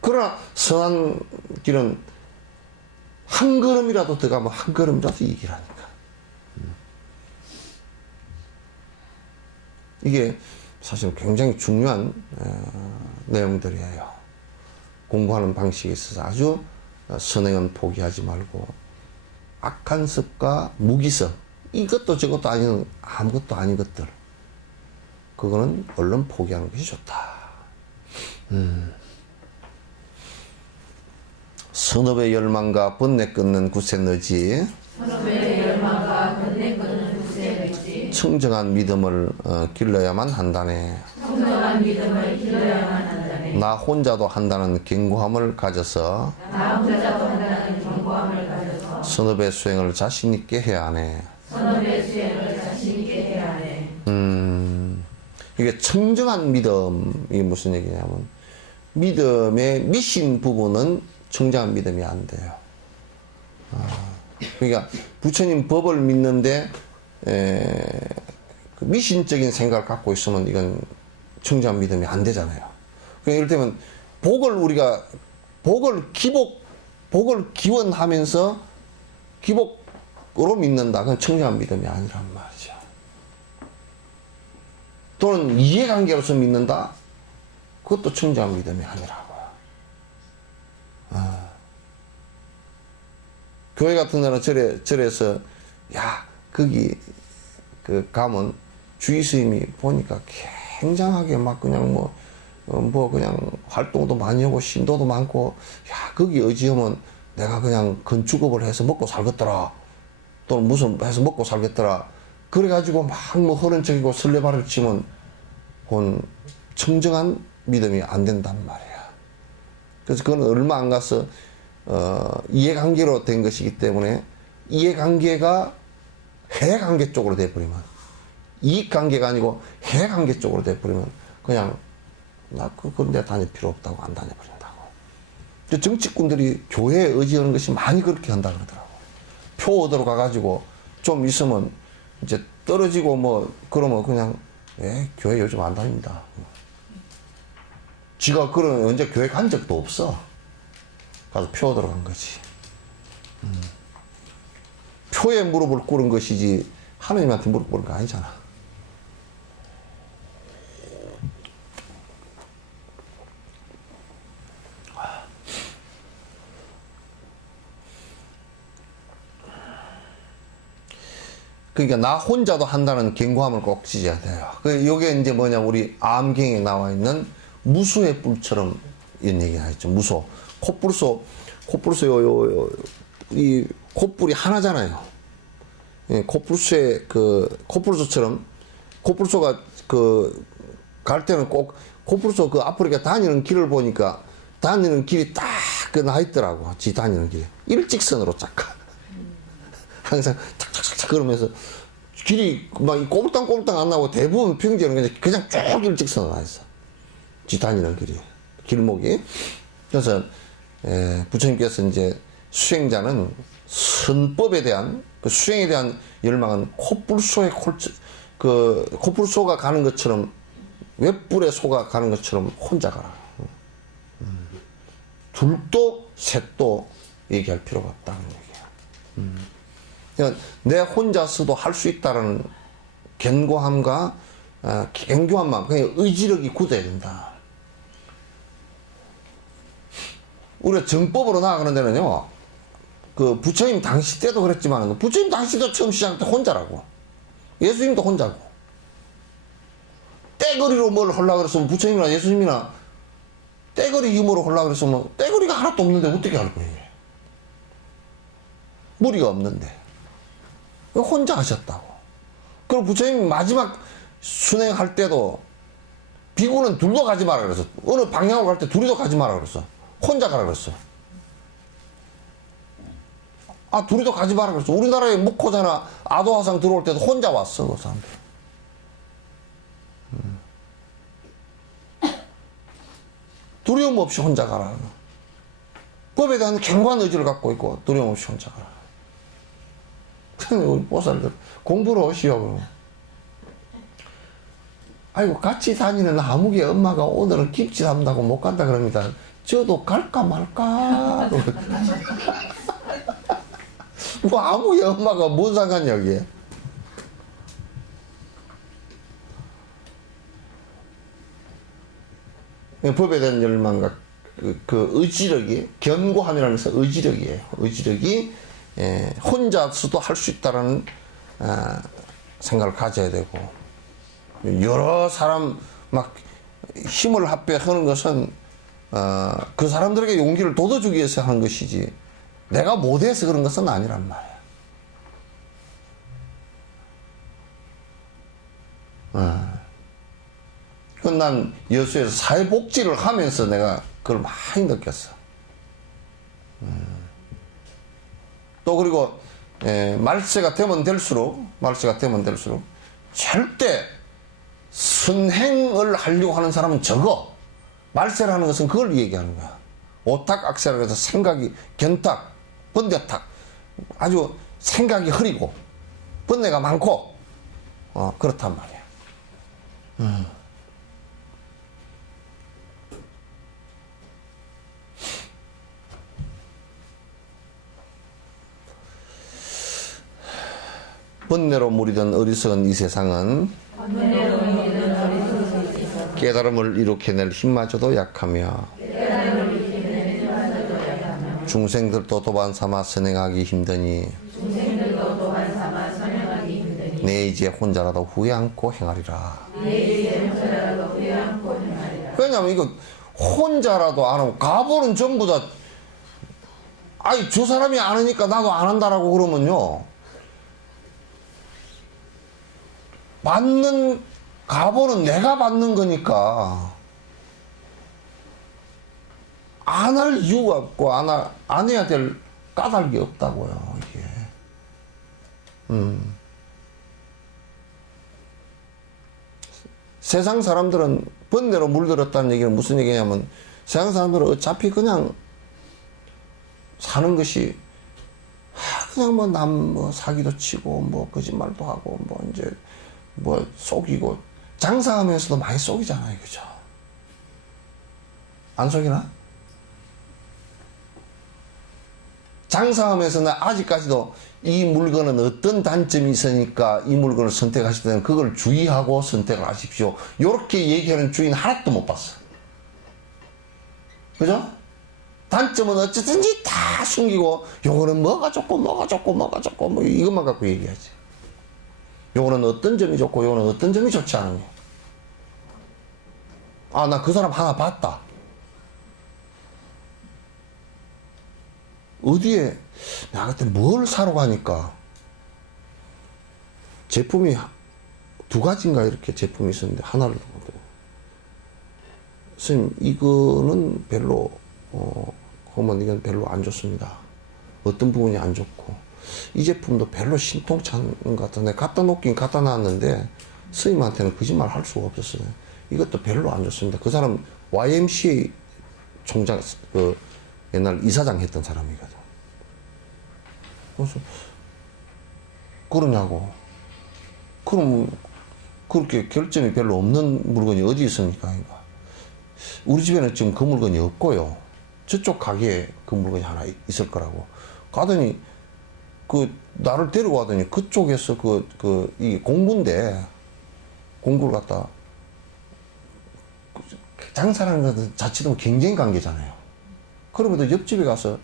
그러나 선한 길은 한 걸음이라도 더 가면 한 걸음이라도 이기라니까. 이게 사실 굉장히 중요한 내용들이에요. 공부하는 방식에 있어서 아주 선행은 포기하지 말고 악한 습과 무기성 이것도 저것도 아닌 아무것도 아닌 것들 그거는 얼른 포기하는 것이 좋다. 선업의 열망과 번뇌 끊는 구세너지 선업의 열망과 번뇌 끊는 구세너지 청정한 믿음을 길러야만 한다네. 청정한 믿음을 길러야만 한다네. 나 혼자도 한다는 견고함을 가져서 나 혼자도 한다는 견고함을 가져서 선업의 수행을 자신 있게 해야 하네. 선업의 수행을 자신 있게 해야 하네. 이게 청정한 믿음이 무슨 얘기냐면 믿음의 미신 부분은 청정한 믿음이 안 돼요. 그러니까 부처님 법을 믿는데 그 미신적인 생각을 갖고 있으면 이건 청정한 믿음이 안 되잖아요. 그러니까 이를테면 복을 기원하면서 기복으로 믿는다. 그건 청정한 믿음이 아니란 말이죠. 또는 이해관계로서 믿는다? 그것도 청정한 믿음이 아니라고요. 교회 같은 데는 절에서, 야, 거기, 가면 주의 스님이 보니까 굉장하게 막 그냥 그냥 활동도 많이 하고 신도도 많고, 야, 거기 의지하면 내가 그냥 건축업을 해서 먹고 살겠더라. 또는 무슨 해서 먹고 살겠더라. 그래가지고 막 허른 척이고 설레발을 치면 그건 청정한 믿음이 안 된단 말이야. 그래서 그건 얼마 안 가서 이해관계로 된 것이기 때문에 이해관계가 해관계 쪽으로 돼버리면 이익관계가 아니고 해관계 쪽으로 돼버리면 그냥 그건 내가 다닐 필요 없다고 안 다녀버린다고. 정치꾼들이 교회에 의지하는 것이 많이 그렇게 한다 그러더라고. 표 얻으러 가가지고 좀 있으면 이제 떨어지고 그러면 그냥 교회 요즘 안 다닙니다. 지가 언제 교회 간 적도 없어. 가서 표 얻으러 간 거지. 표에 무릎을 꿇은 것이지 하나님한테 무릎 꿇은 거 아니잖아. 그러니까 나 혼자도 한다는 견고함을 꼭 지져야 돼요. 요게 이제 우리 암경에 나와 있는 무소의 뿔처럼 이런 얘기 하죠. 무소. 이 콧불이 하나잖아요. 예, 콧불소의 콧불소처럼 콧불소가 갈 때는 꼭 콧불소 앞으로 다니는 길을 보니까 다니는 길이 딱 나 있더라고. 지 다니는 길이. 일직선으로 쫙 가. 항상 착착착착 그러면서 길이 막 꼬불땅꼬불땅 안 나고 대부분 평지는 그냥 쭉 일직선으로 나 있어. 지 다니는 길이. 길목이. 그래서 부처님께서 이제 수행자는 선법에 대한 수행에 대한 열망은 콧불소가 가는 것처럼 웹불의 소가 가는 것처럼 혼자 가라. 둘도 셋도 얘기할 필요가 없다는 얘기야. 그러니까 내 혼자서도 할 수 있다는 견고함과 견고한 마음, 그냥 의지력이 굳어야 된다. 우리가 정법으로 나아가는 데는요, 부처님 당시 때도 그랬지만, 부처님 당시도 처음 시작할 때 혼자라고. 예수님도 혼자고. 떼거리로 뭘 하려고 그랬으면 부처님이나 예수님이나 떼거리 힘으로 하려고 그랬으면 떼거리가 하나도 없는데 어떻게 할 거예요? 무리가 없는데. 혼자 하셨다고. 그리고 부처님 마지막 순행할 때도 비구는 둘도 가지 마라 그랬어. 어느 방향으로 갈 때 둘이도 가지 마라 그랬어. 혼자 가라 그랬어. 아, 둘이도 가지 마라 그랬어. 우리나라에 묵호자나 아도화상 들어올 때도 혼자 왔어, 그 사람들. 두려움 없이 혼자 가라. 법에 대한 견고한 의지를 갖고 있고 두려움 없이 혼자 가라. 우리 보살들 공부를 오시오. 그럼. 아이고 같이 다니는 아무개 엄마가 오늘은 김치 담다고 못 간다 그럽니다. 저도 갈까 말까. 뭐 아무개 엄마가 뭔 상관이야 여기에. 법에 대한 열망과 그 의지력이 견고함이라는 것은 의지력이에요. 의지력이 혼자서도 할 수 있다라는 생각을 가져야 되고, 여러 사람 막 힘을 합해하는 것은 그 사람들에게 용기를 돋워주기 위해서 하는 것이지 내가 못해서 그런 것은 아니란 말이야. 그건 난 여수에서 사회복지를 하면서 내가 그걸 많이 느꼈어. 또 그리고 말세가 되면 될수록 절대 선행을 하려고 하는 사람은 적어. 말세라는 것은 그걸 얘기하는 거야. 오탁악세라고 해서 생각이 견탁, 번개탁, 아주 생각이 흐리고 번뇌가 많고 그렇단 말이야. 번뇌로 무리던 어리석은 이 세상은 깨달음을 일으켜낼 힘마저도 약하며 중생들도 도반 삼아 선행하기 힘드니 내 이제 혼자라도 후회 않고 행하리라. 왜냐면 이거 혼자라도 안 하고 가보는 전부 다 아이 저 사람이 안 하니까 나도 안 한다라고 그러면요, 받는 가보는 내가 받는 거니까 안 할 이유가 없고 안 해야 될 까닭이 없다고요, 이게. 세상 사람들은 번뇌로 물들었다는 얘기는 무슨 얘기냐면, 세상 사람들은 어차피 그냥 사는 것이 그냥 뭐 남 뭐 사기도 치고 뭐 거짓말도 하고 뭐 이제 뭐 속이고, 장사하면서도 많이 속이잖아요, 그죠? 안 속이나? 장사하면서는 아직까지도 이 물건은 어떤 단점이 있으니까 이 물건을 선택하실 때는 그걸 주의하고 선택을 하십시오, 요렇게 얘기하는 주인 하나도 못 봤어. 그죠? 단점은 어쨌든지 다 숨기고 요거는 뭐가 좋고 뭐가 좋고 뭐가 좋고 뭐 이것만 갖고 얘기하지. 요거는 어떤 점이 좋고 요거는 어떤 점이 좋지 않으냐. 아, 나 그 사람 하나 봤다. 어디에 나 그때 뭘 사러 가니까 제품이 두 가지인가 이렇게 제품이 있었는데 하나를 보고, 선생님 이거는 별로 그러면 이건 별로 안 좋습니다. 어떤 부분이 안 좋고 이 제품도 별로 신통치 않은 것 같은데 갖다 놓긴 갖다 놨는데 스님한테는 거짓말 할 수가 없었어요. 이것도 별로 안 좋습니다. 그 사람 YMCA 총장, 그 옛날 이사장 했던 사람이거든. 그래서 그러냐고. 그럼 그렇게 결점이 별로 없는 물건이 어디 있습니까? 우리 집에는 지금 그 물건이 없고요, 저쪽 가게에 그 물건이 하나 있을 거라고. 가더니 나를 데리고 가더니 그쪽에서 이 공구인데 공구를 갖다, 장사라는 것은 자칫하면 경쟁 관계잖아요. 그러면 옆집에 가서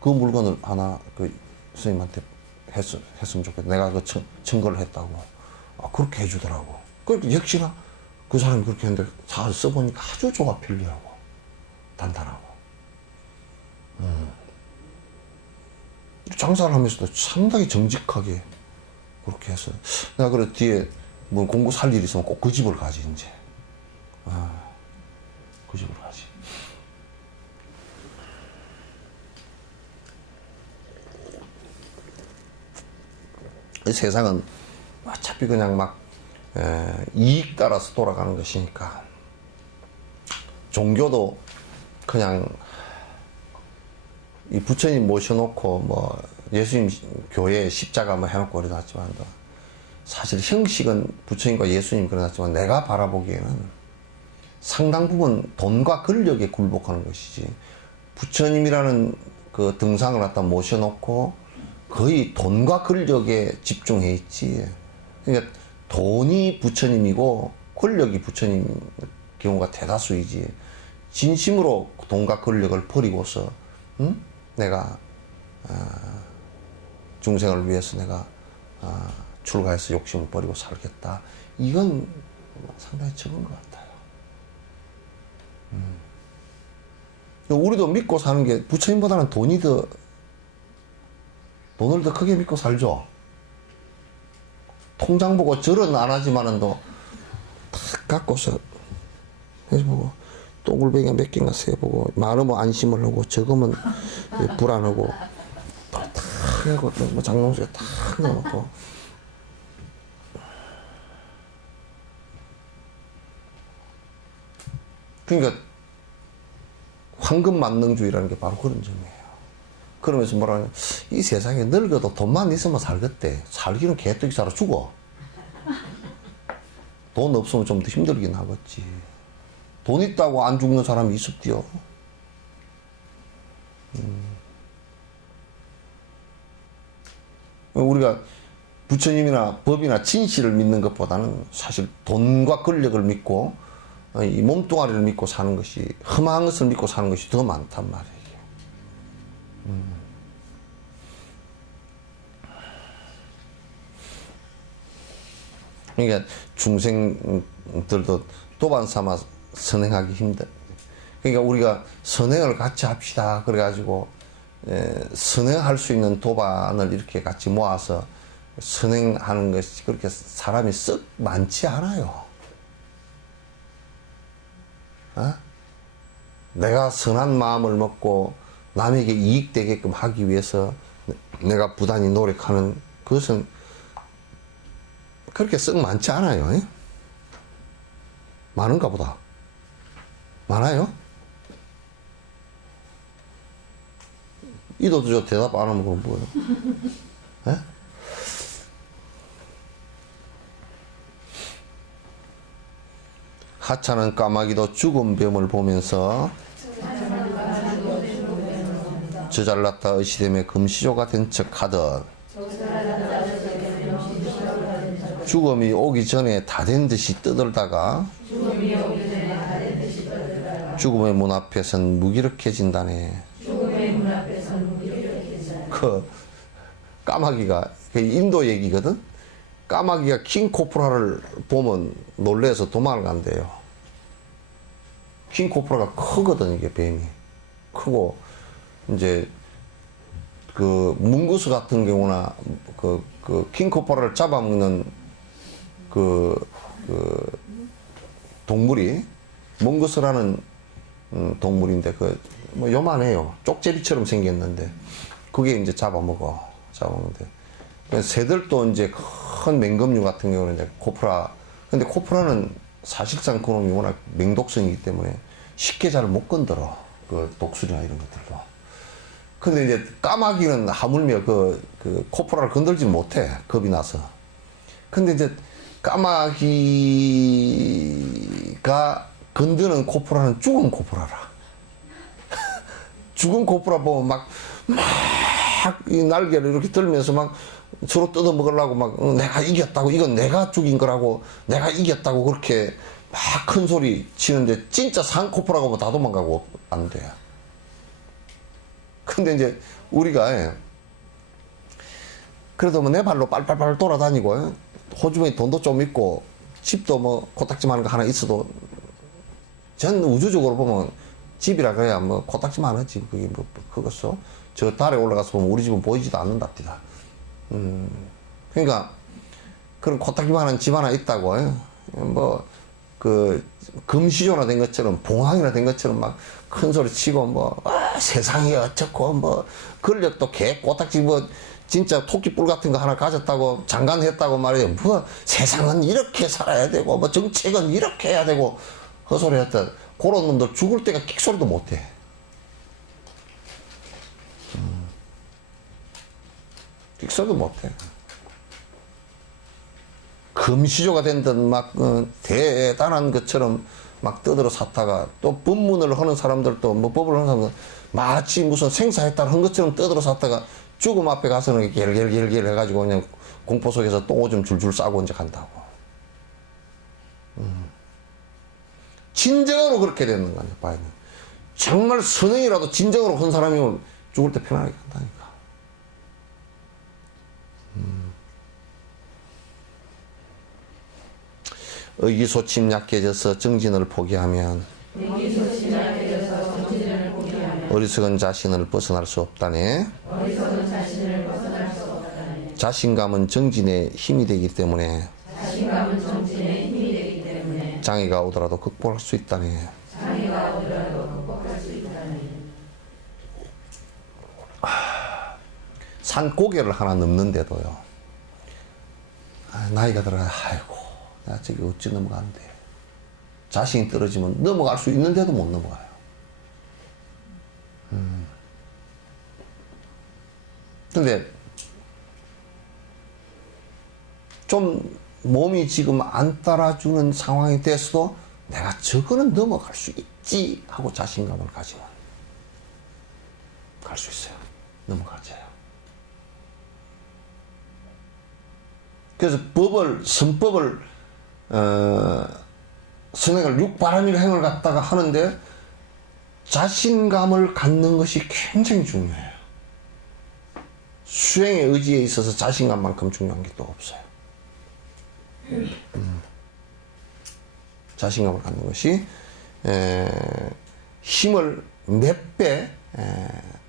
그 물건을 하나 선생님한테 했으면 좋겠다. 내가 청구를 했다고. 그렇게 해주더라고. 그러니까 역시나 그 사람이 그렇게 했는데 잘 써보니까 아주 좋아, 편리하고. 단단하고. 장사를 하면서도 상당히 정직하게 그렇게 해서 내가 그래 뒤에 뭐 공부 살 일 있으면 꼭 그 집을 가지 이제. 그 집을 가지. 이 세상은 어차피 그냥 막 이익 따라서 돌아가는 것이니까 종교도 그냥 이 부처님 모셔놓고 뭐 예수님 교회 십자가 뭐 해놓고 그래놨지만 사실 형식은 부처님과 예수님 그래놨지만 내가 바라보기에는 상당 부분 돈과 권력에 굴복하는 것이지 부처님이라는 그 등상을 갖다 모셔놓고 거의 돈과 권력에 집중해 있지. 그러니까 돈이 부처님이고 권력이 부처님 경우가 대다수이지. 진심으로 돈과 권력을 버리고서 내가 중생을 위해서 내가 출가해서 욕심을 버리고 살겠다. 이건 상당히 적은 것 같아요. 우리도 믿고 사는 게 부처님보다는 돈을 더 크게 믿고 살죠. 통장 보고 절은 안 하지만은 또 탁 갖고서 해보고 똥굴뱅이가 몇 개인가 세보고 많으면 안심을 하고 적으면 불안하고 또 탁 하고 또 뭐 장롱수에 탁 넣어놓고 그러니까 황금 만능주의라는 게 바로 그런 점이에요. 그러면서 뭐라냐, 이 세상에 늙어도 돈만 있으면 살겠대. 살기는 개떡이 살아 죽어. 돈 없으면 좀 더 힘들긴 하겠지. 돈 있다고 안 죽는 사람이 있었디요. 우리가 부처님이나 법이나 진실을 믿는 것보다는 사실 돈과 권력을 믿고 이 몸뚱아리를 믿고 사는 것이, 험한 것을 믿고 사는 것이 더 많단 말이에요. 그러니까 중생들도 도반 삼아 선행하기 힘들. 그러니까 우리가 선행을 같이 합시다. 그래가지고 선행할 수 있는 도반을 이렇게 같이 모아서 선행하는 것이 그렇게 사람이 썩 많지 않아요. 어? 내가 선한 마음을 먹고 남에게 이익되게끔 하기 위해서 내가 부단히 노력하는 그것은 그렇게 썩 많지 않아요. 에? 많은가 보다. 많아요? 이도 저 대답 안 하면 그럼 뭐예요? 에? 하찮은 까마귀도 죽은 뱀을 보면서 저 잘났다 의시됨에 금시조가 된 척 하듯 죽음이 오기 전에 다 된 듯이 떠들다가 죽음의 문 앞에선 무기력해진다네. 그 까마귀가 그 인도 얘기거든. 까마귀가 킹 코프라를 보면 놀래서 도망을 간대요. 킹 코프라가 크거든. 이게 뱀이 크고 이제 그 뭉구스 같은 경우나 그 킹 코프라를 잡아먹는 그 동물이 뭉구스라는 동물인데 뭐 요만해요. 쪽제비처럼 생겼는데 그게 이제 잡아먹는데 새들도 이제 큰 맹금류 같은 경우는 이제 코프라. 근데 코프라는 사실상 그놈이 워낙 맹독성이기 때문에 쉽게 잘 못 건드려. 그 독수리나 이런 것들도. 근데 이제 까마귀는 하물며 그 코프라를 건들지 못해. 겁이 나서. 근데 이제 까마귀가 건드는 코프라는 죽은 코프라라. 죽은 코프라 보면 막 이 날개를 이렇게 들면서 막 서로 뜯어 먹으려고 막 내가 이겼다고, 이건 내가 죽인 거라고, 내가 이겼다고 그렇게 막 큰 소리 치는데 진짜 산코프라고 하면 다 도망가고 안 돼. 근데 이제 우리가 그래도 뭐 내 발로 빨빨빨 돌아다니고 호주머니 돈도 좀 있고 집도 뭐 코딱지만한 거 하나 있어도 전 우주적으로 보면 집이라 그래야 뭐 코딱지만 하지. 그게 뭐, 그것도. 저 달에 올라가서 보면 우리 집은 보이지도 않는답니다. 그러니까, 그런 코딱지만 하는 집 하나 있다고. 뭐, 금시조나 된 것처럼, 봉황이나 된 것처럼 막 큰 소리 치고, 뭐, 세상이 어쩌고, 뭐, 권력도 코딱지 뭐, 진짜 토끼뿔 같은 거 하나 가졌다고, 장관했다고 말이에요. 뭐, 세상은 이렇게 살아야 되고, 뭐, 정책은 이렇게 해야 되고, 헛소리 했다. 그런 놈들 죽을 때가 끽소리도 못 해. 끽소리도 못 해. 금시조가 된 듯 막, 대단한 것처럼 막 떠들어 샀다가, 또 법문을 하는 사람들도, 뭐, 법을 하는 사람들, 마치 무슨 생사했다는 한 것처럼 떠들어 샀다가, 죽음 앞에 가서는 겔겔겔겔 해가지고 그냥 공포 속에서 또 오줌 줄줄 싸고 이제 간다고. 진정으로 그렇게 되는 거야, 봐야 정말 선행이라도 진정으로 한 사람이면 죽을 때 편안하게 간다니까. 의기소침 약해져서 정진을 포기하면 어리석은 자신을 벗어날 수 없다네. 자신감은 정진의 힘이 되기 때문에 장애가 오더라도 극복할 수 있다네. 산고개를 하나 넘는데도요. 나이가 들어가 아이고 나 저기 어찌 넘어가는데. 자신이 떨어지면 넘어갈 수 있는데도 못 넘어가요. 근데 좀 몸이 지금 안 따라주는 상황이 돼서도 내가 저거는 넘어갈 수 있지 하고 자신감을 가지면 갈 수 있어요. 넘어가져요. 그래서 선법을 선행을 육바람일 행을 갖다가 하는데 자신감을 갖는 것이 굉장히 중요해요. 수행의 의지에 있어서 자신감만큼 중요한 게 또 없어요. 자신감을 갖는 것이 힘을 몇 배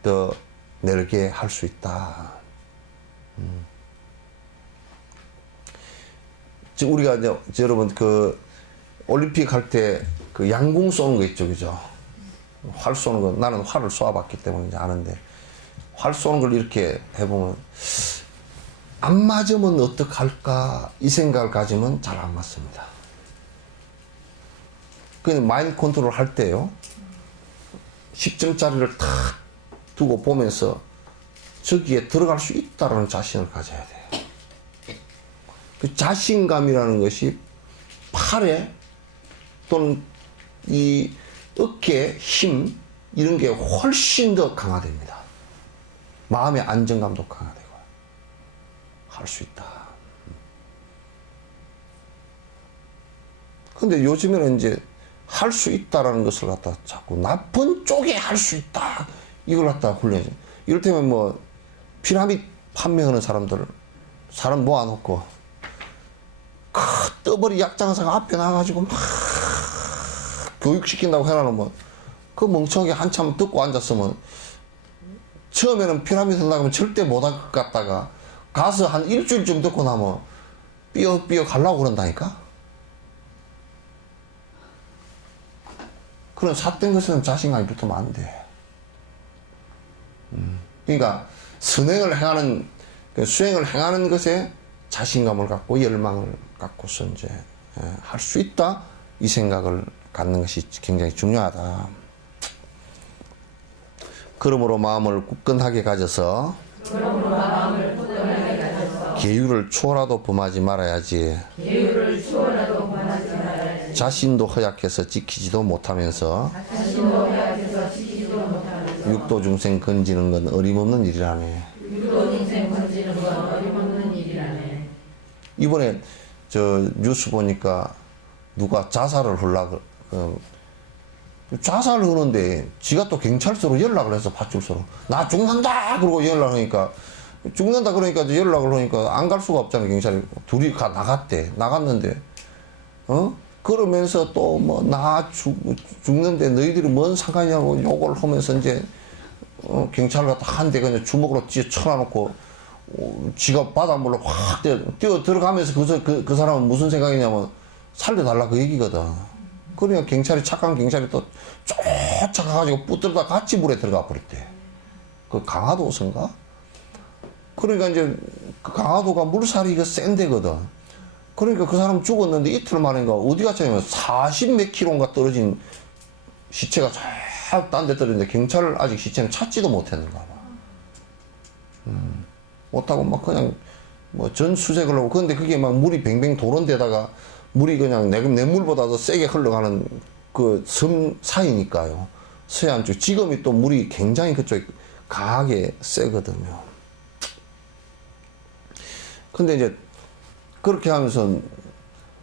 더 내게 할 수 있다. 지금 우리가 이제 여러분 올림픽 할 때 양궁 쏘는 거 있죠, 그죠? 활 쏘는 거 나는 활을 쏘아봤기 때문에 이제 아는데 활 쏘는 걸 이렇게 해보면 안 맞으면 어떡할까 이 생각을 가지면 잘 안 맞습니다. 그냥 마인드 컨트롤 할 때요 10점짜리를 탁 두고 보면서 저기에 들어갈 수 있다라는 자신을 가져야 돼요. 그 자신감이라는 것이 팔에 또는 이 어깨 힘 이런 게 훨씬 더 강화됩니다. 마음의 안정감도 강화되고 할 수 있다. 근데 요즘에는 이제 할 수 있다라는 것을 갖다 자꾸 나쁜 쪽에 할 수 있다 이걸 갖다 훈련해. 이를테면 뭐 피라미드 판매하는 사람들 사람 모아놓고 떠버리 약장사가 앞에 나가지고 막 교육시킨다고 해놔놓으면 그 멍청하게 한참 듣고 앉았으면 처음에는 피라미드 나가면 절대 못할 것 같다가 가서 한 일주일쯤 듣고 나면 삐걱삐걱 하려고 그런다니까. 그런 삿된 것에는 자신감이 붙으면 안 돼. 그러니까 선행을 행하는 수행을 행하는 것에 자신감을 갖고 열망을 갖고서 이제 할 수 있다 이 생각을 갖는 것이 굉장히 중요하다. 그러므로 마음을 굳건하게 가져서 계율을 초라도 범하지 말아야지. 자신도 허약해서 지키지도 못하면서 육도 중생 건지는 건 어림없는 일이라네. 이번에 저 뉴스 보니까 누가 자살을 하려고 자살을 하는데 지가 또 경찰서로 연락을 해서 파출소로 나 죽는다 그러고 연락하니까 죽는다 그러니까 연락을 하니까 안 갈 수가 없잖아요. 경찰이 둘이 나갔대. 나갔는데 그러면서 또 뭐 나 죽는데 너희들이 뭔 상관이냐고 욕을 하면서 이제 경찰 갖다 한 대 그냥 주먹으로 쥐어 쳐놔놓고 지가 바닷물로 확 뛰어 들어가면서 그 사람은 무슨 생각이냐면 살려달라 그 얘기거든. 그러니까 경찰이 착한 경찰이 또 쫓아가가지고 붙들다 같이 물에 들어가 버렸대. 그 강화도선가? 그러니까 이제 그 강화도가 물살이 센 데거든. 그러니까 그 사람 죽었는데 이틀 만인가 어디 갔냐면 40 몇 킬로인가 떨어진 시체가 쫙 딴 데 떨어졌는데 경찰을 아직 시체는 찾지도 못했는가 봐. 못하고 막 그냥 뭐 전수색을 하고 근데 그게 막 물이 뱅뱅 도는 데다가 물이 그냥 냇물보다 더 세게 흘러가는 그 섬 사이니까요. 서해안 쪽 지금이 또 물이 굉장히 그쪽에 강하게 세거든요. 근데 이제 그렇게 하면서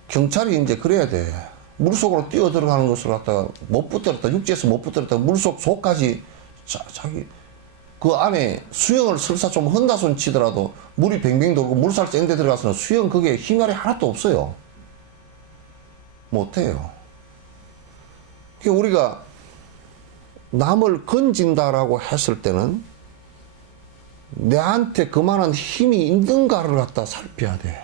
경찰이 이제 그래야 돼. 물속으로 뛰어 들어가는 것을 갖다가 못 붙들었다. 육지에서 못 붙들었다. 물속 속까지 자기 그 안에 수영을 설사 좀 헌다손 치더라도 물이 뱅뱅 돌고 물살 센 데 들어가서는 수영 그게 힘이 하나도 없어요. 못해요. 그러니까 우리가 남을 건진다라고 했을 때는 내한테 그만한 힘이 있는가를 갖다 살펴야 돼.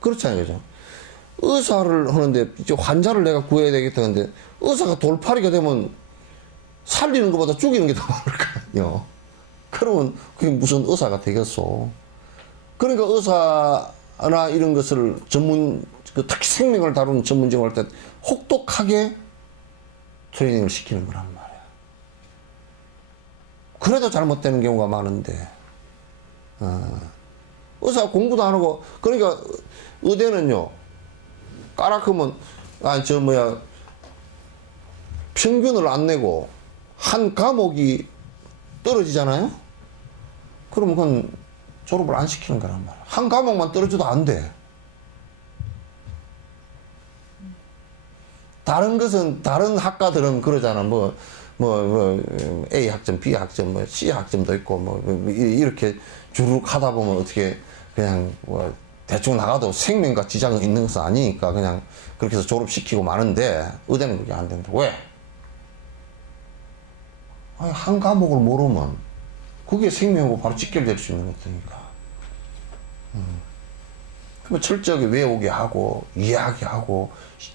그렇잖아요, 그죠? 의사를 하는데 이제 환자를 내가 구해야 되겠다 근데 의사가 돌팔이가 되면 살리는 것보다 죽이는 게 더 많을 거 아니에요. 그러면 그게 무슨 의사가 되겠어. 그러니까 의사나 이런 것을 특히 생명을 다루는 전문직을 할 때 혹독하게 트레이닝을 시키는 거란 말이야. 그래도 잘못되는 경우가 많은데, 의사 공부도 안 하고, 그러니까 의대는요, 까락하면, 평균을 안 내고, 한 과목이 떨어지잖아요? 그러면 그건 졸업을 안 시키는 거란 말이야. 한 과목만 떨어져도 안 돼. 다른 것은, 다른 학과들은 그러잖아. A 학점, B 학점, C 학점도 있고, 이렇게 주룩 하다 보면 어떻게 그냥 대충 나가도 생명과 지장은 있는 것은 아니니까 그냥 그렇게 해서 졸업시키고 마는데, 의대는 그게 안 된다. 왜? 아니, 한 과목을 모르면 그게 생명하고 바로 직결될 수 있는 것이니까. 그러면 철저하게 외우게 하고 이해하게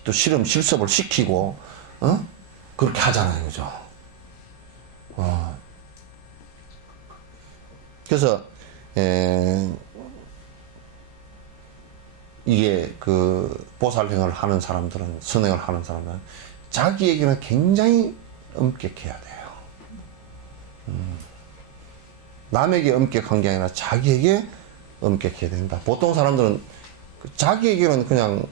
또 실습을 시키고 그렇게 하잖아요, 그죠? 그래서 이게 그 보살행을 하는 사람들은 선행을 하는 사람들은 자기에게는 굉장히 엄격해야 돼요. 남에게 엄격한 게 아니라 자기에게 엄격해야 된다. 보통 사람들은 자기에게는 그냥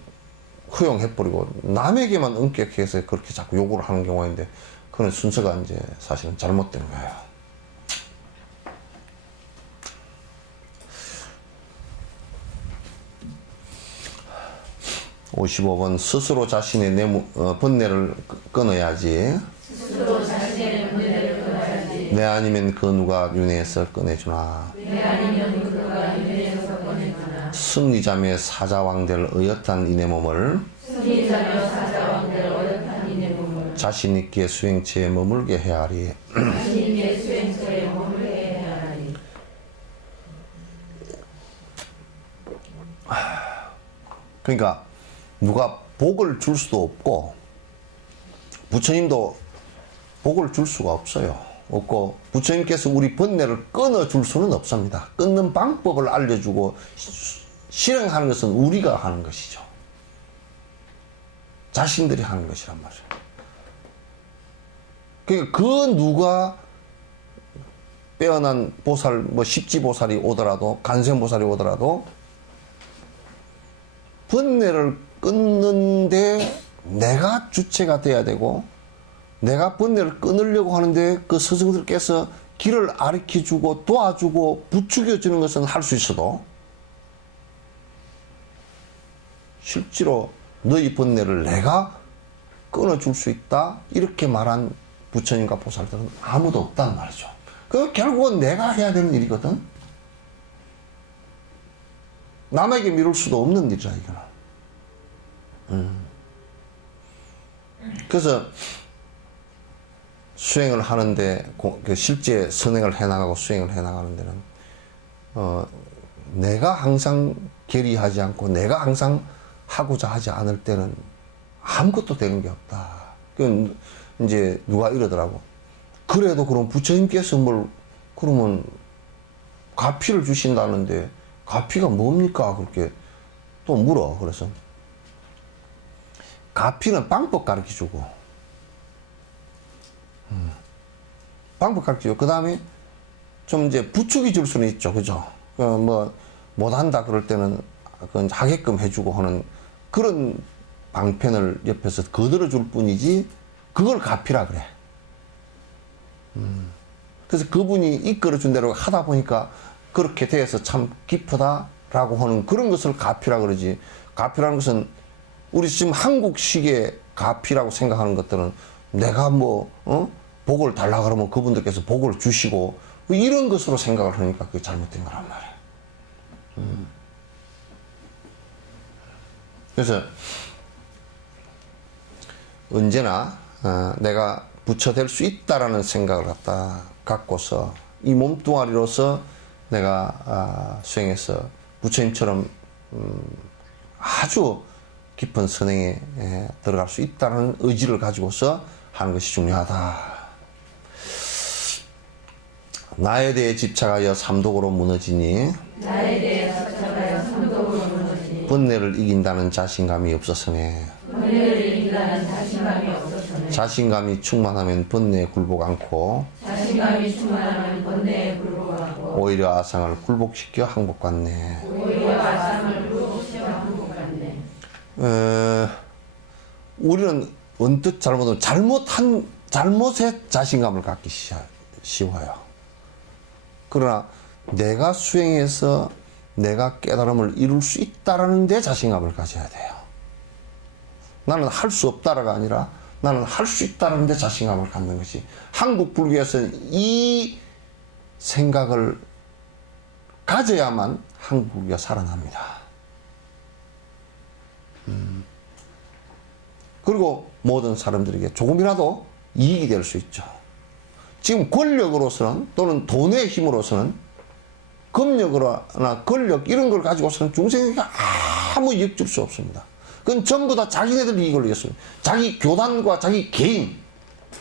허용해버리고 남에게만 엄격해서 그렇게 자꾸 요구를 하는 경우가 있는데 그런 순서가 이제 사실은 잘못된 거예요. (55번) 스스로 자신의 번뇌를 끊어야지. 스스로 자신의 번뇌를 끊어야지. 내 아니면 그 누가 윤회에서 꺼내주나. 내 아니면 그 누가 윤회에서 꺼내주나. 승리자매 사자왕될 의젓한 이내 몸을. 승리자매 사자왕될 의젓한 이내 몸을. 자신 있게 수행체에 머물게 해야 하리. 자신 있게 수행체에 머물게 해야 하리. 그러니까 누가 복을 줄 수도 없고 부처님도 복을 줄 수가 없고 부처님께서 우리 번뇌를 끊어줄 수는 없습니다. 끊는 방법을 알려주고 실행하는 것은 우리가 하는 것이죠. 자신들이 하는 것이란 말이에요. 그러니까 그 누가 빼어난 보살, 십지보살이 오더라도 간센보살이 오더라도 번뇌를 끊는데 내가 주체가 돼야 되고 내가 번뇌를 끊으려고 하는데 그 스승들께서 길을 가르쳐주고 도와주고 부추겨주는 것은 할 수 있어도 실제로 너희 번뇌를 내가 끊어줄 수 있다 이렇게 말한 부처님과 보살들은 아무도 없단 말이죠. 그 결국은 내가 해야 되는 일이거든. 남에게 미룰 수도 없는 일이라 이거는. 그래서 수행을 하는데 실제 선행을 해나가고 수행을 해나가는 데는 내가 항상 계리하지 않고 내가 항상 하고자 하지 않을 때는 아무것도 되는 게 없다. 그 이제 누가 이러더라고. 그래도 그럼 부처님께서 뭘 그러면 가피를 주신다는데 가피가 뭡니까? 그렇게 또 물어. 그래서 가피는 방법 가르쳐주고 방법 가르쳐주고 그 다음에 좀 이제 부추기 줄 수는 있죠. 그죠? 뭐 못한다 그럴 때는 그건 하게끔 해주고 하는 그런 방편을 옆에서 거들어 줄 뿐이지 그걸 가피라 그래. 그래서 그분이 이끌어 준 대로 하다 보니까 그렇게 돼서 참 기쁘다라고 하는 그런 것을 가피라 그러지. 가피라는 것은 우리 지금 한국식의 가피라고 생각하는 것들은 내가 복을 달라 그러면 그분들께서 복을 주시고 이런 것으로 생각을 하니까 그게 잘못된 거란 말이야. 그래서 언제나 내가 부처 될 수 있다라는 생각을 갖고서 이 몸뚱아리로서 내가 수행해서 부처님처럼 아주 깊은 선행에 들어갈 수 있다는 의지를 가지고서 하는 것이 중요하다. 나에 대해 집착하여 삼독으로 무너지니 나에 대해 집착하여 삼독으로 무너지니 번뇌를 이긴다는 자신감이 없어서네. 번뇌를 이긴다는 자신감이 없어서네. 자신감이 충만하면 번뇌에 굴복 않고 자신감이 충만하면 번뇌에 굴복 않고 오히려 아상을 굴복시켜 항복받네. 오히려 아상을 굴복시켜 항복받네. 우리는 언뜻 잘못하면 잘못에 자신감을 갖기 쉬워요. 그러나 내가 수행해서 내가 깨달음을 이룰 수 있다라는 데 자신감을 가져야 돼요. 나는 할 수 없다라가 아니라 나는 할 수 있다는 데 자신감을 갖는 것이 한국 불교에서는 이 생각을 가져야만 한국 불교가 살아납니다. 그리고 모든 사람들에게 조금이라도 이익이 될 수 있죠. 지금 권력으로서는 또는 돈의 힘으로서는 금력이나 권력 이런 걸 가지고서는 중생에게 아무 이익 줄 수 없습니다. 그건 전부 다 자기네들 이익을 위해서 자기 교단과 자기 개인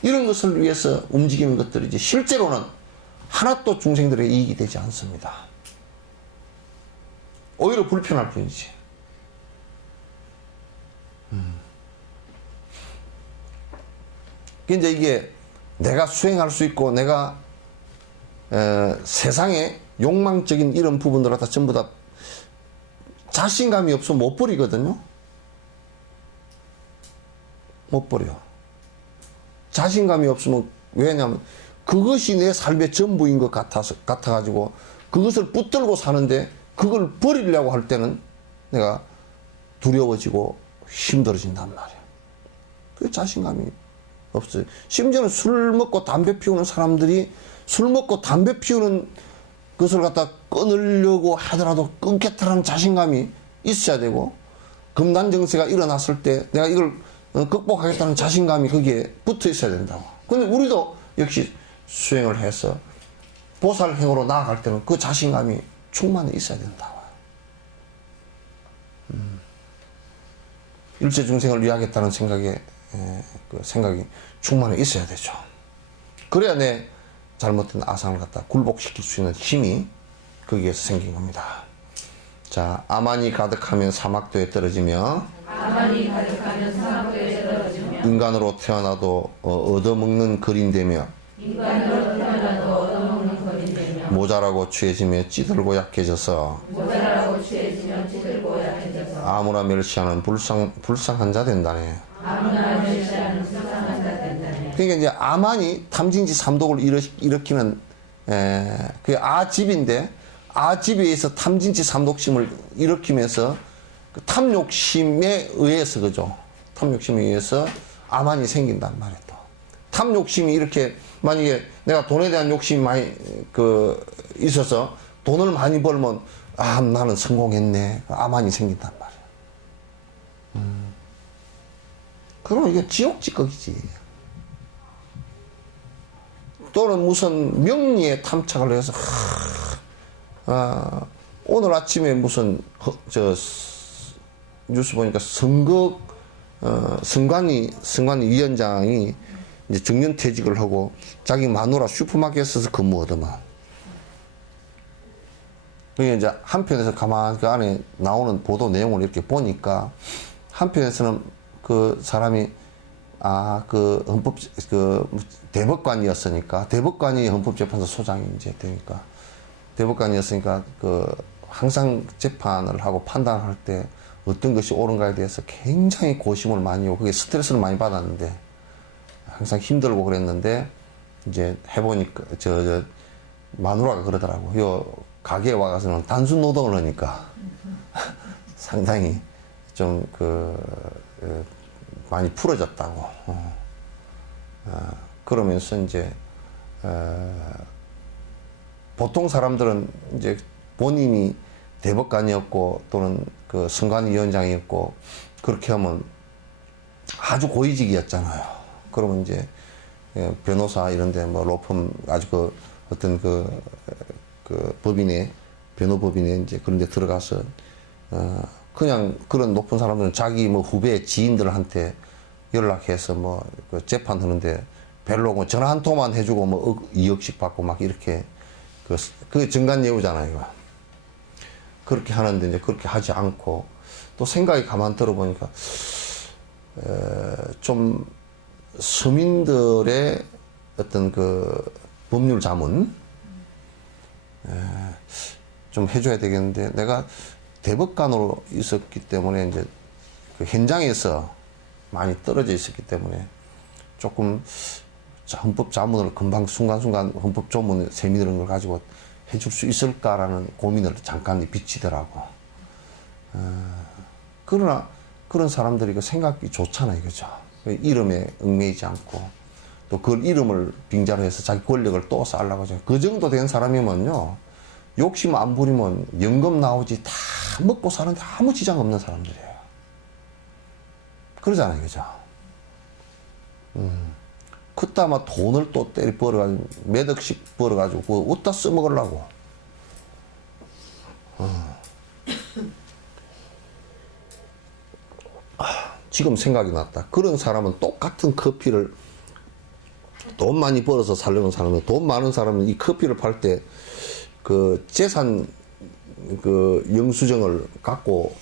이런 것을 위해서 움직이는 것들이지 실제로는 하나도 중생들의 이익이 되지 않습니다. 오히려 불편할 뿐이지. 이제 이게 내가 수행할 수 있고 내가 세상에 욕망적인 이런 부분들을 다 전부 다 자신감이 없으면 못 버리거든요. 못 버려. 자신감이 없으면 왜냐하면 그것이 내 삶의 전부인 것 같아가지고 그것을 붙들고 사는데 그걸 버리려고 할 때는 내가 두려워지고 힘들어진단 말이야. 그 자신감이 없어요. 심지어는 술 먹고 담배 피우는 사람들이 술 먹고 담배 피우는 것을 갖다 끊으려고 하더라도 끊겠다는 자신감이 있어야 되고 금단정세가 일어났을 때 내가 이걸 극복하겠다는 자신감이 거기에 붙어 있어야 된다고. 근데 우리도 역시 수행을 해서 보살행으로 나아갈 때는 그 자신감이 충만히 있어야 된다고. 일체 중생을 위하겠다는 그 생각이 충만히 있어야 되죠. 그래야 내 잘못된 아상을 갖다 굴복시킬 수 있는 힘이 거기에서 생긴 겁니다. 자, 아만이 가득하면 사막도에 떨어지며 아만이 가득하면 사막도에 떨어지며 인간으로 태어나도 얻어먹는 거린되며 인간으로 태어나도 얻어먹는 거린되며 모자라고 취해지며 찌들고 약해져서 모자라고 취해지며 찌들고 약해져서 아무나 멸시하는 불쌍한 자 된다네. 아무나 멸시하는 불쌍한 자 된다네. 그러니까 이제 아만이 탐진치 삼독을 일으키는 그 아집인데 아집에 의해서 탐진치 삼독심을 일으키면서 그 탐욕심에 의해서 그죠. 탐욕심에 의해서 아만이 생긴단 말이에요. 또 탐욕심이 이렇게 만약에 내가 돈에 대한 욕심이 많이 있어서 돈을 많이 벌면 나는 성공했네. 아만이 생긴단 말이에요. 그러면 이게 지옥지극이지. 또는 무슨 명리에 탐착을 해서 오늘 아침에 무슨 뉴스 보니까 선관위 위원장이 이제 정년퇴직을 하고 자기 마누라 슈퍼마켓에서 근무하더만. 그게 이제 한편에서 가만히 그 안에 나오는 보도 내용을 이렇게 보니까 한편에서는 그 사람이 그 헌법 대법관이었으니까 대법관이 헌법재판소 소장이 이제 되니까 대법관이었으니까 항상 재판을 하고 판단할 때 어떤 것이 옳은가에 대해서 굉장히 고심을 많이 하고 그게 스트레스를 많이 받았는데 항상 힘들고 그랬는데 이제 해보니까 마누라가 그러더라고. 요 가게에 와가서는 단순 노동을 하니까 상당히 좀 많이 풀어졌다고. 그러면서 이제 보통 사람들은 이제 본인이 대법관이었고 또는 그 선관위원장이었고 그렇게 하면 아주 고위직이었잖아요. 그러면 이제 변호사 이런데 뭐 로펌 아주 어떤 법인에 변호법인에 이제 그런데 들어가서 그냥 그런 높은 사람들은 자기 뭐 후배 지인들한테 연락해서 그 재판하는데 별로 뭐 전화 한 통만 해주고 뭐 2억씩 받고 막 이렇게 그게 정관예우잖아요. 이거. 그렇게 하는데 이제 그렇게 하지 않고 또 생각이 가만 들어보니까 좀 서민들의 어떤 법률 자문 좀 해줘야 되겠는데 내가 대법관으로 있었기 때문에 이제 그 현장에서 많이 떨어져 있었기 때문에 조금 헌법 자문을 금방 순간순간 헌법 조문 세미는 걸 가지고 해줄 수 있을까라는 고민을 잠깐 비치더라고. 그러나 그런 사람들이 그 생각이 좋잖아요, 그죠? 이름에 얽매이지 않고 또 그 이름을 빙자로 해서 자기 권력을 또 쌓으려고 하죠. 그 정도 된 사람이면요, 욕심 안 부리면 연금 나오지 다 먹고 사는데 아무 지장 없는 사람들이에요. 그러잖아요, 그죠? 그때 아마 돈을 또 때리 벌어가지고 몇 억씩 벌어가지고 그거 어디다 써먹으려고. 지금 생각이 났다. 그런 사람은 똑같은 커피를 돈 많이 벌어서 살려는 사람은 돈 많은 사람은 이 커피를 팔 때 그 재산 영수증을 갖고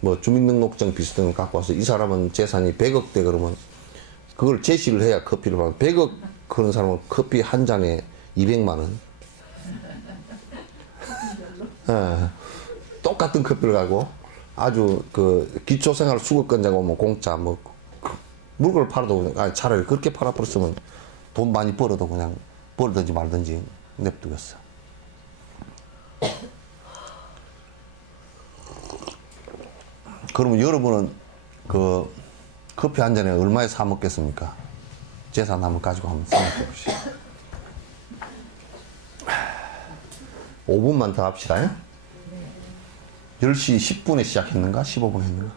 뭐 주민등록증 비슷한 걸 갖고 와서 이 사람은 재산이 100억대 그러면 그걸 제시를 해야 커피를 팔고 100억 그런 사람은 커피 한 잔에 200만 원. 똑같은 커피를 가고 아주 기초생활 수급권자가 오면 공짜 물건을 팔아도 그냥 차라리 그렇게 팔아버렸으면 돈 많이 벌어도 그냥 벌든지 말든지 냅두겠어. 그러면 여러분은 커피 한 잔에 얼마에 사 먹겠습니까? 재산 한번 가지고 한번 생각해 보시죠. 5분만 더 합시다. 10시 10분에 시작했는가? 15분 했는가?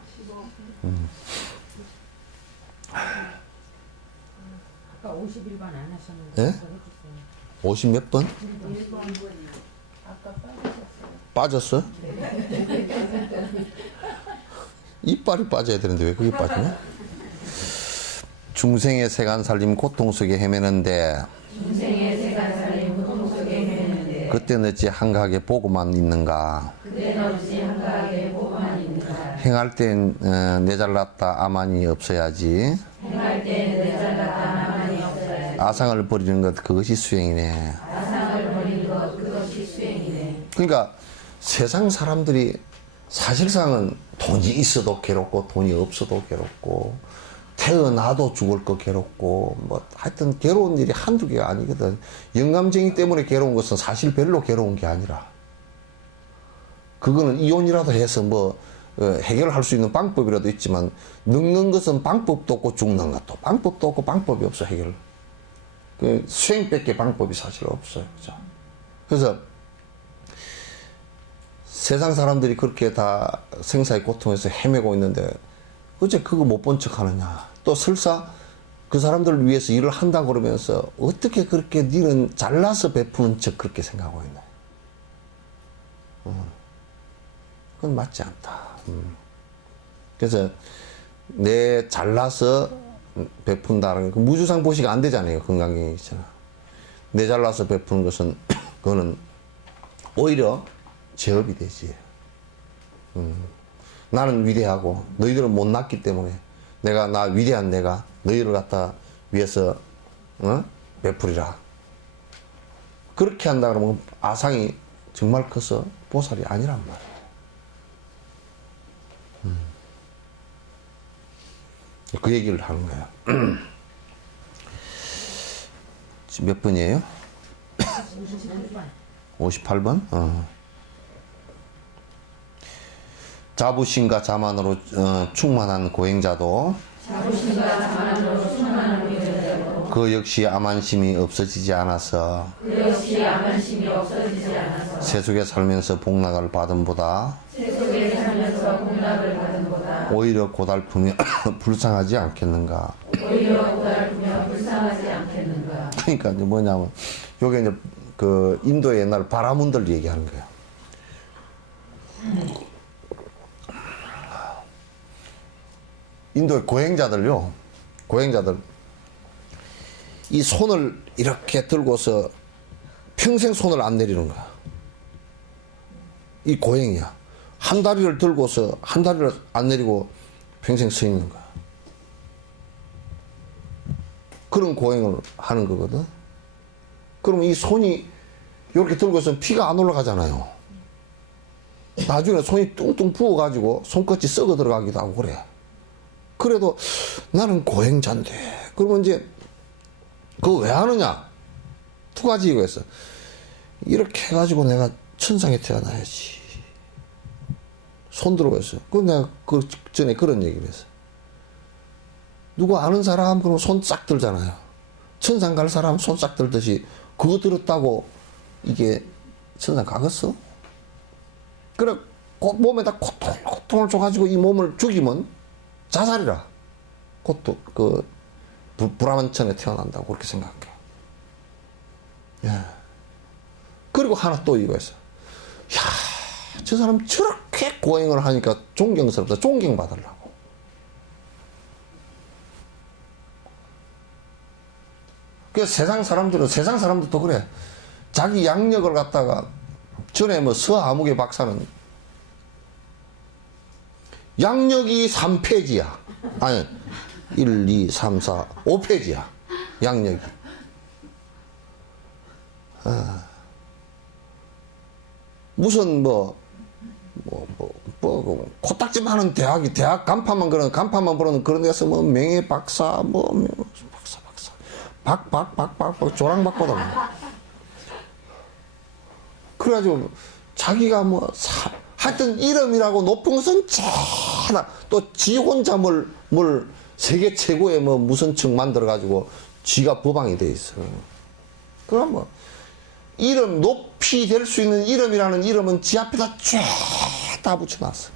아까 51번 안 하셨는데. 예? 50 몇 번? 빠졌어? 이빨이 빠져야 되는데 왜 그게 빠지냐? 중생의 세간 살림 고통 속에 헤매는데 그때는 어찌 한가하게 보고만 있는가? 행할 땐 내 잘났다 아만이 없어야지. 아상을 버리는 것 그것이 수행이네. 그러니까 세상 사람들이 사실상은 돈이 있어도 괴롭고 돈이 없어도 괴롭고 태어나도 죽을 거 괴롭고 뭐 하여튼 괴로운 일이 한두 개가 아니거든. 영감쟁이 때문에 괴로운 것은 사실 별로 괴로운 게 아니라 그거는 이혼이라도 해서 해결할 수 있는 방법이라도 있지만 늙는 것은 방법도 없고 죽는 것도 방법도 없고 방법이 없어. 해결 수행밖에 방법이 사실 없어요. 그죠? 그래서 세상 사람들이 그렇게 다 생사의 고통에서 헤매고 있는데 어째 그거 못 본 척 하느냐. 또 설사 그 사람들을 위해서 일을 한다 그러면서 어떻게 그렇게 니는 잘나서 베푸는 척 그렇게 생각하고 있나? 그건 맞지 않다. 그래서 내 잘나서 베푼다는 그 무주상 보시가 안 되잖아요. 건강경에 있잖아. 내 잘나서 베푸는 것은 그거는 오히려 제업이 되지. 나는 위대하고 너희들은 못났기 때문에 내가 나 위대한 내가 너희를 갖다 위해서 베풀이라. 그렇게 한다 그러면 아상이 정말 커서 보살이 아니란 말이에요. 그 얘기를 하는 거예요. 지금 몇 번이에요? 58번? 자부심과 자만으로 충만한 고행자도 그 역시 아만심이 없어지지 않아서 세속에 살면서 복락을 받은 보다 오히려 고달프며 불쌍하지 않겠는가. 그러니까 이제 뭐냐면 요게 이제 그 인도의 옛날 바라문들 얘기하는 거예요. 인도의 고행자들 이 손을 이렇게 들고서 평생 손을 안 내리는 거야. 이 고행이야. 한 다리를 들고서 한 다리를 안 내리고 평생 서 있는 거야. 그런 고행을 하는 거거든. 그러면 이 손이 이렇게 들고서 피가 안 올라가잖아요. 나중에 손이 뚱뚱 부어가지고 손끝이 썩어 들어가기도 하고 그래. 그래도 나는 고행자인데. 그러면 이제 그거 왜 하느냐? 두 가지 이거였어. 이렇게 해가지고 내가 천상에 태어나야지. 손 들고 있어. 그 내가 그 전에 그런 얘기를 했어. 누구 아는 사람 그러면 손 싹 들잖아요. 천상 갈 사람 손 싹 들듯이 그거 들었다고 이게 천상 가겠어? 그래 몸에다 고통을 줘가지고 이 몸을 죽이면 자살이라. 그것도 그 불화만천에 태어난다고 그렇게 생각해. 예. 그리고 하나 또 이거였어. 야, 저 사람 저렇게 고행을 하니까 존경스럽다. 존경받으려고. 그 세상 사람들도 그래. 자기 양력을 갖다가 전에 뭐 서아무개 박사는 양력이 3페이지야. 아니 1, 2, 3, 4, 5페이지야. 양력이. 무슨 코딱지 많은 대학 간판만 보는 그런 데서 뭐 명예 박사 박사 조랑박보다 그래가지고 자기가 하여튼 이름이라고 높은 것은 쟤나 또 지 혼자 뭘 세계 최고의 무슨 층 만들어가지고 지가 법왕이 돼 있어. 그럼 이름 높이 될 수 있는 이름이라는 이름은 지 앞에다 쫙 다 붙여놨어.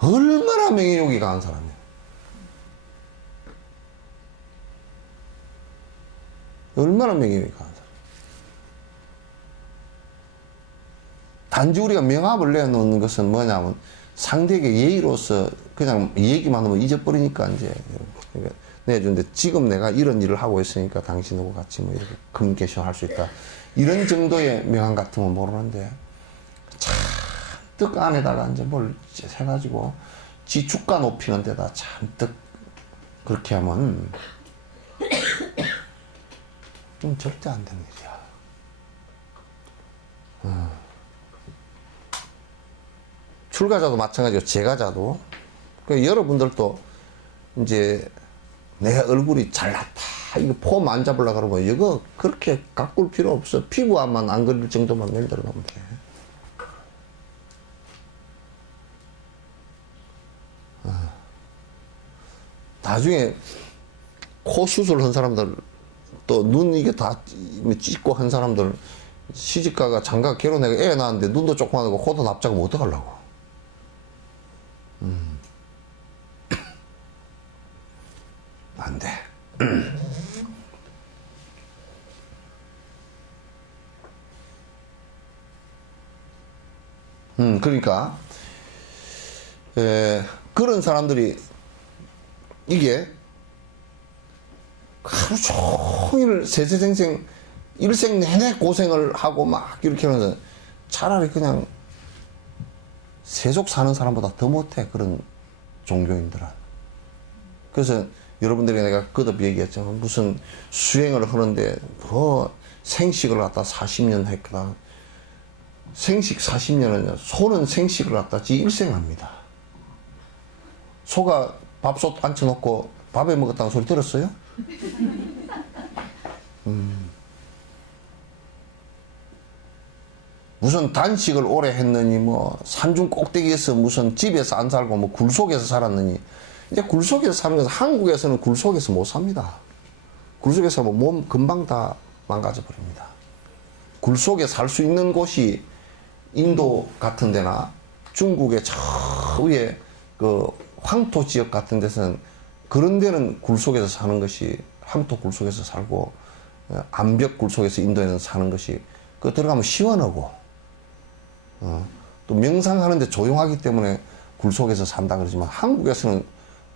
얼마나 명예욕이 강한 사람이야. 얼마나 명예욕이 강한 사람. 단지 우리가 명함을 내놓는 것은 뭐냐면 상대에게 예의로서 그냥 얘기만 하면 잊어버리니까 이제 내주는데 지금 내가 이런 일을 하고 있으니까 당신하고 같이 이렇게 커뮤니케이션 할 수 있다. 이런 정도의 명함 같으면 모르는데 잔뜩 안에다가 이제 뭘 해가지고 지 주가 높이는 데다 잔뜩 그렇게 하면 좀 절대 안 되는 일이야. 출가자도 마찬가지고 제가자도 여러분들도 이제 내 얼굴이 잘났다 이거 폼 안 잡으려고 그러면 이거 그렇게 가꿀 필요 없어. 피부암만 안 걸릴 정도만 만들어 놓으면 돼. 나중에 코 수술한 사람들 또 눈 이게 다 찢고 한 사람들 시집가가 장가 결혼해가 애 낳았는데 눈도 조그만하고 코도 납작하면 어떡하려고. 그러니까 그런 사람들이 이게 하루 종일 세세생생 일생 내내 고생을 하고 막 이렇게 하면서 차라리 그냥 세속 사는 사람보다 더 못해, 그런 종교인들은. 그래서 여러분들이 내가 거듭 얘기했죠. 무슨 수행을 하는데 뭐 생식을 갖다 40년 했거든. 생식 40년은 소는 생식을 갖다 지 일생합니다. 소가 밥솥 앉혀놓고 밥에 먹었다는 소리 들었어요? 무슨 단식을 오래 했느니, 뭐 산중 꼭대기에서 무슨 집에서 안 살고 뭐 굴속에서 살았느니. 이제 굴속에서 사는 것은, 한국에서는 굴속에서 못 삽니다. 굴속에서 살면 몸 금방 다 망가져 버립니다. 굴속에 살 수 있는 곳이 인도 같은 데나 중국의 저 위에 그 황토 지역 같은 데서는, 그런 데는 굴속에서 사는 것이, 황토 굴속에서 살고 암벽 굴속에서 인도에는 사는 것이, 그 들어가면 시원하고 또 명상하는데 조용하기 때문에 굴속에서 산다 그러지만, 한국에서는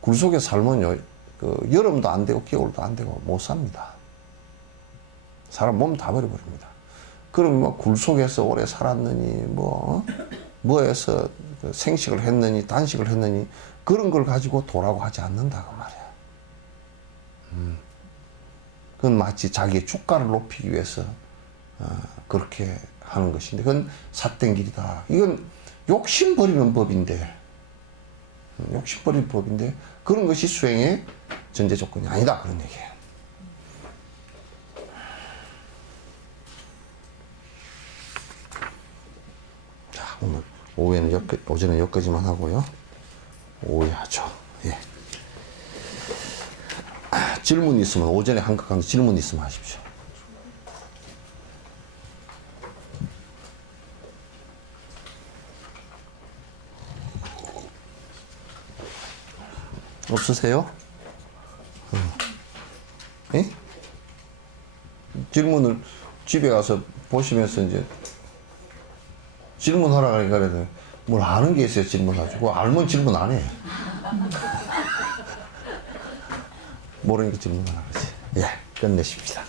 굴속에 살면요, 그 여름도 안 되고 겨울도 안 되고 못 삽니다. 사람 몸 다 버려버립니다. 그럼 뭐 굴속에서 오래 살았느니, 뭐에서 그 생식을 했느니 단식을 했느니, 그런 걸 가지고 도라고 하지 않는다 그 말이야. 그건 마치 자기의 주가를 높이기 위해서 그렇게 하는 것인데, 그건 삿된 길이다. 이건 욕심 버리는 법인데, 욕심 버리는 법인데, 그런 것이 수행의 전제 조건이 아니다, 그런 얘기예요. 자, 오늘 오후에는 오전에 여기까지만 하고요. 오후에 하죠. 예. 질문 있으면, 오전에 한국 강의 질문 있으면 하십시오. 없으세요? 예? 질문을 집에 가서 보시면서 이제 질문하라 그러니까 뭘 아는 게 있어요, 질문하고. 알면 질문 안 해. 모르니까 질문하라 그러지. 예, 끝내십시다.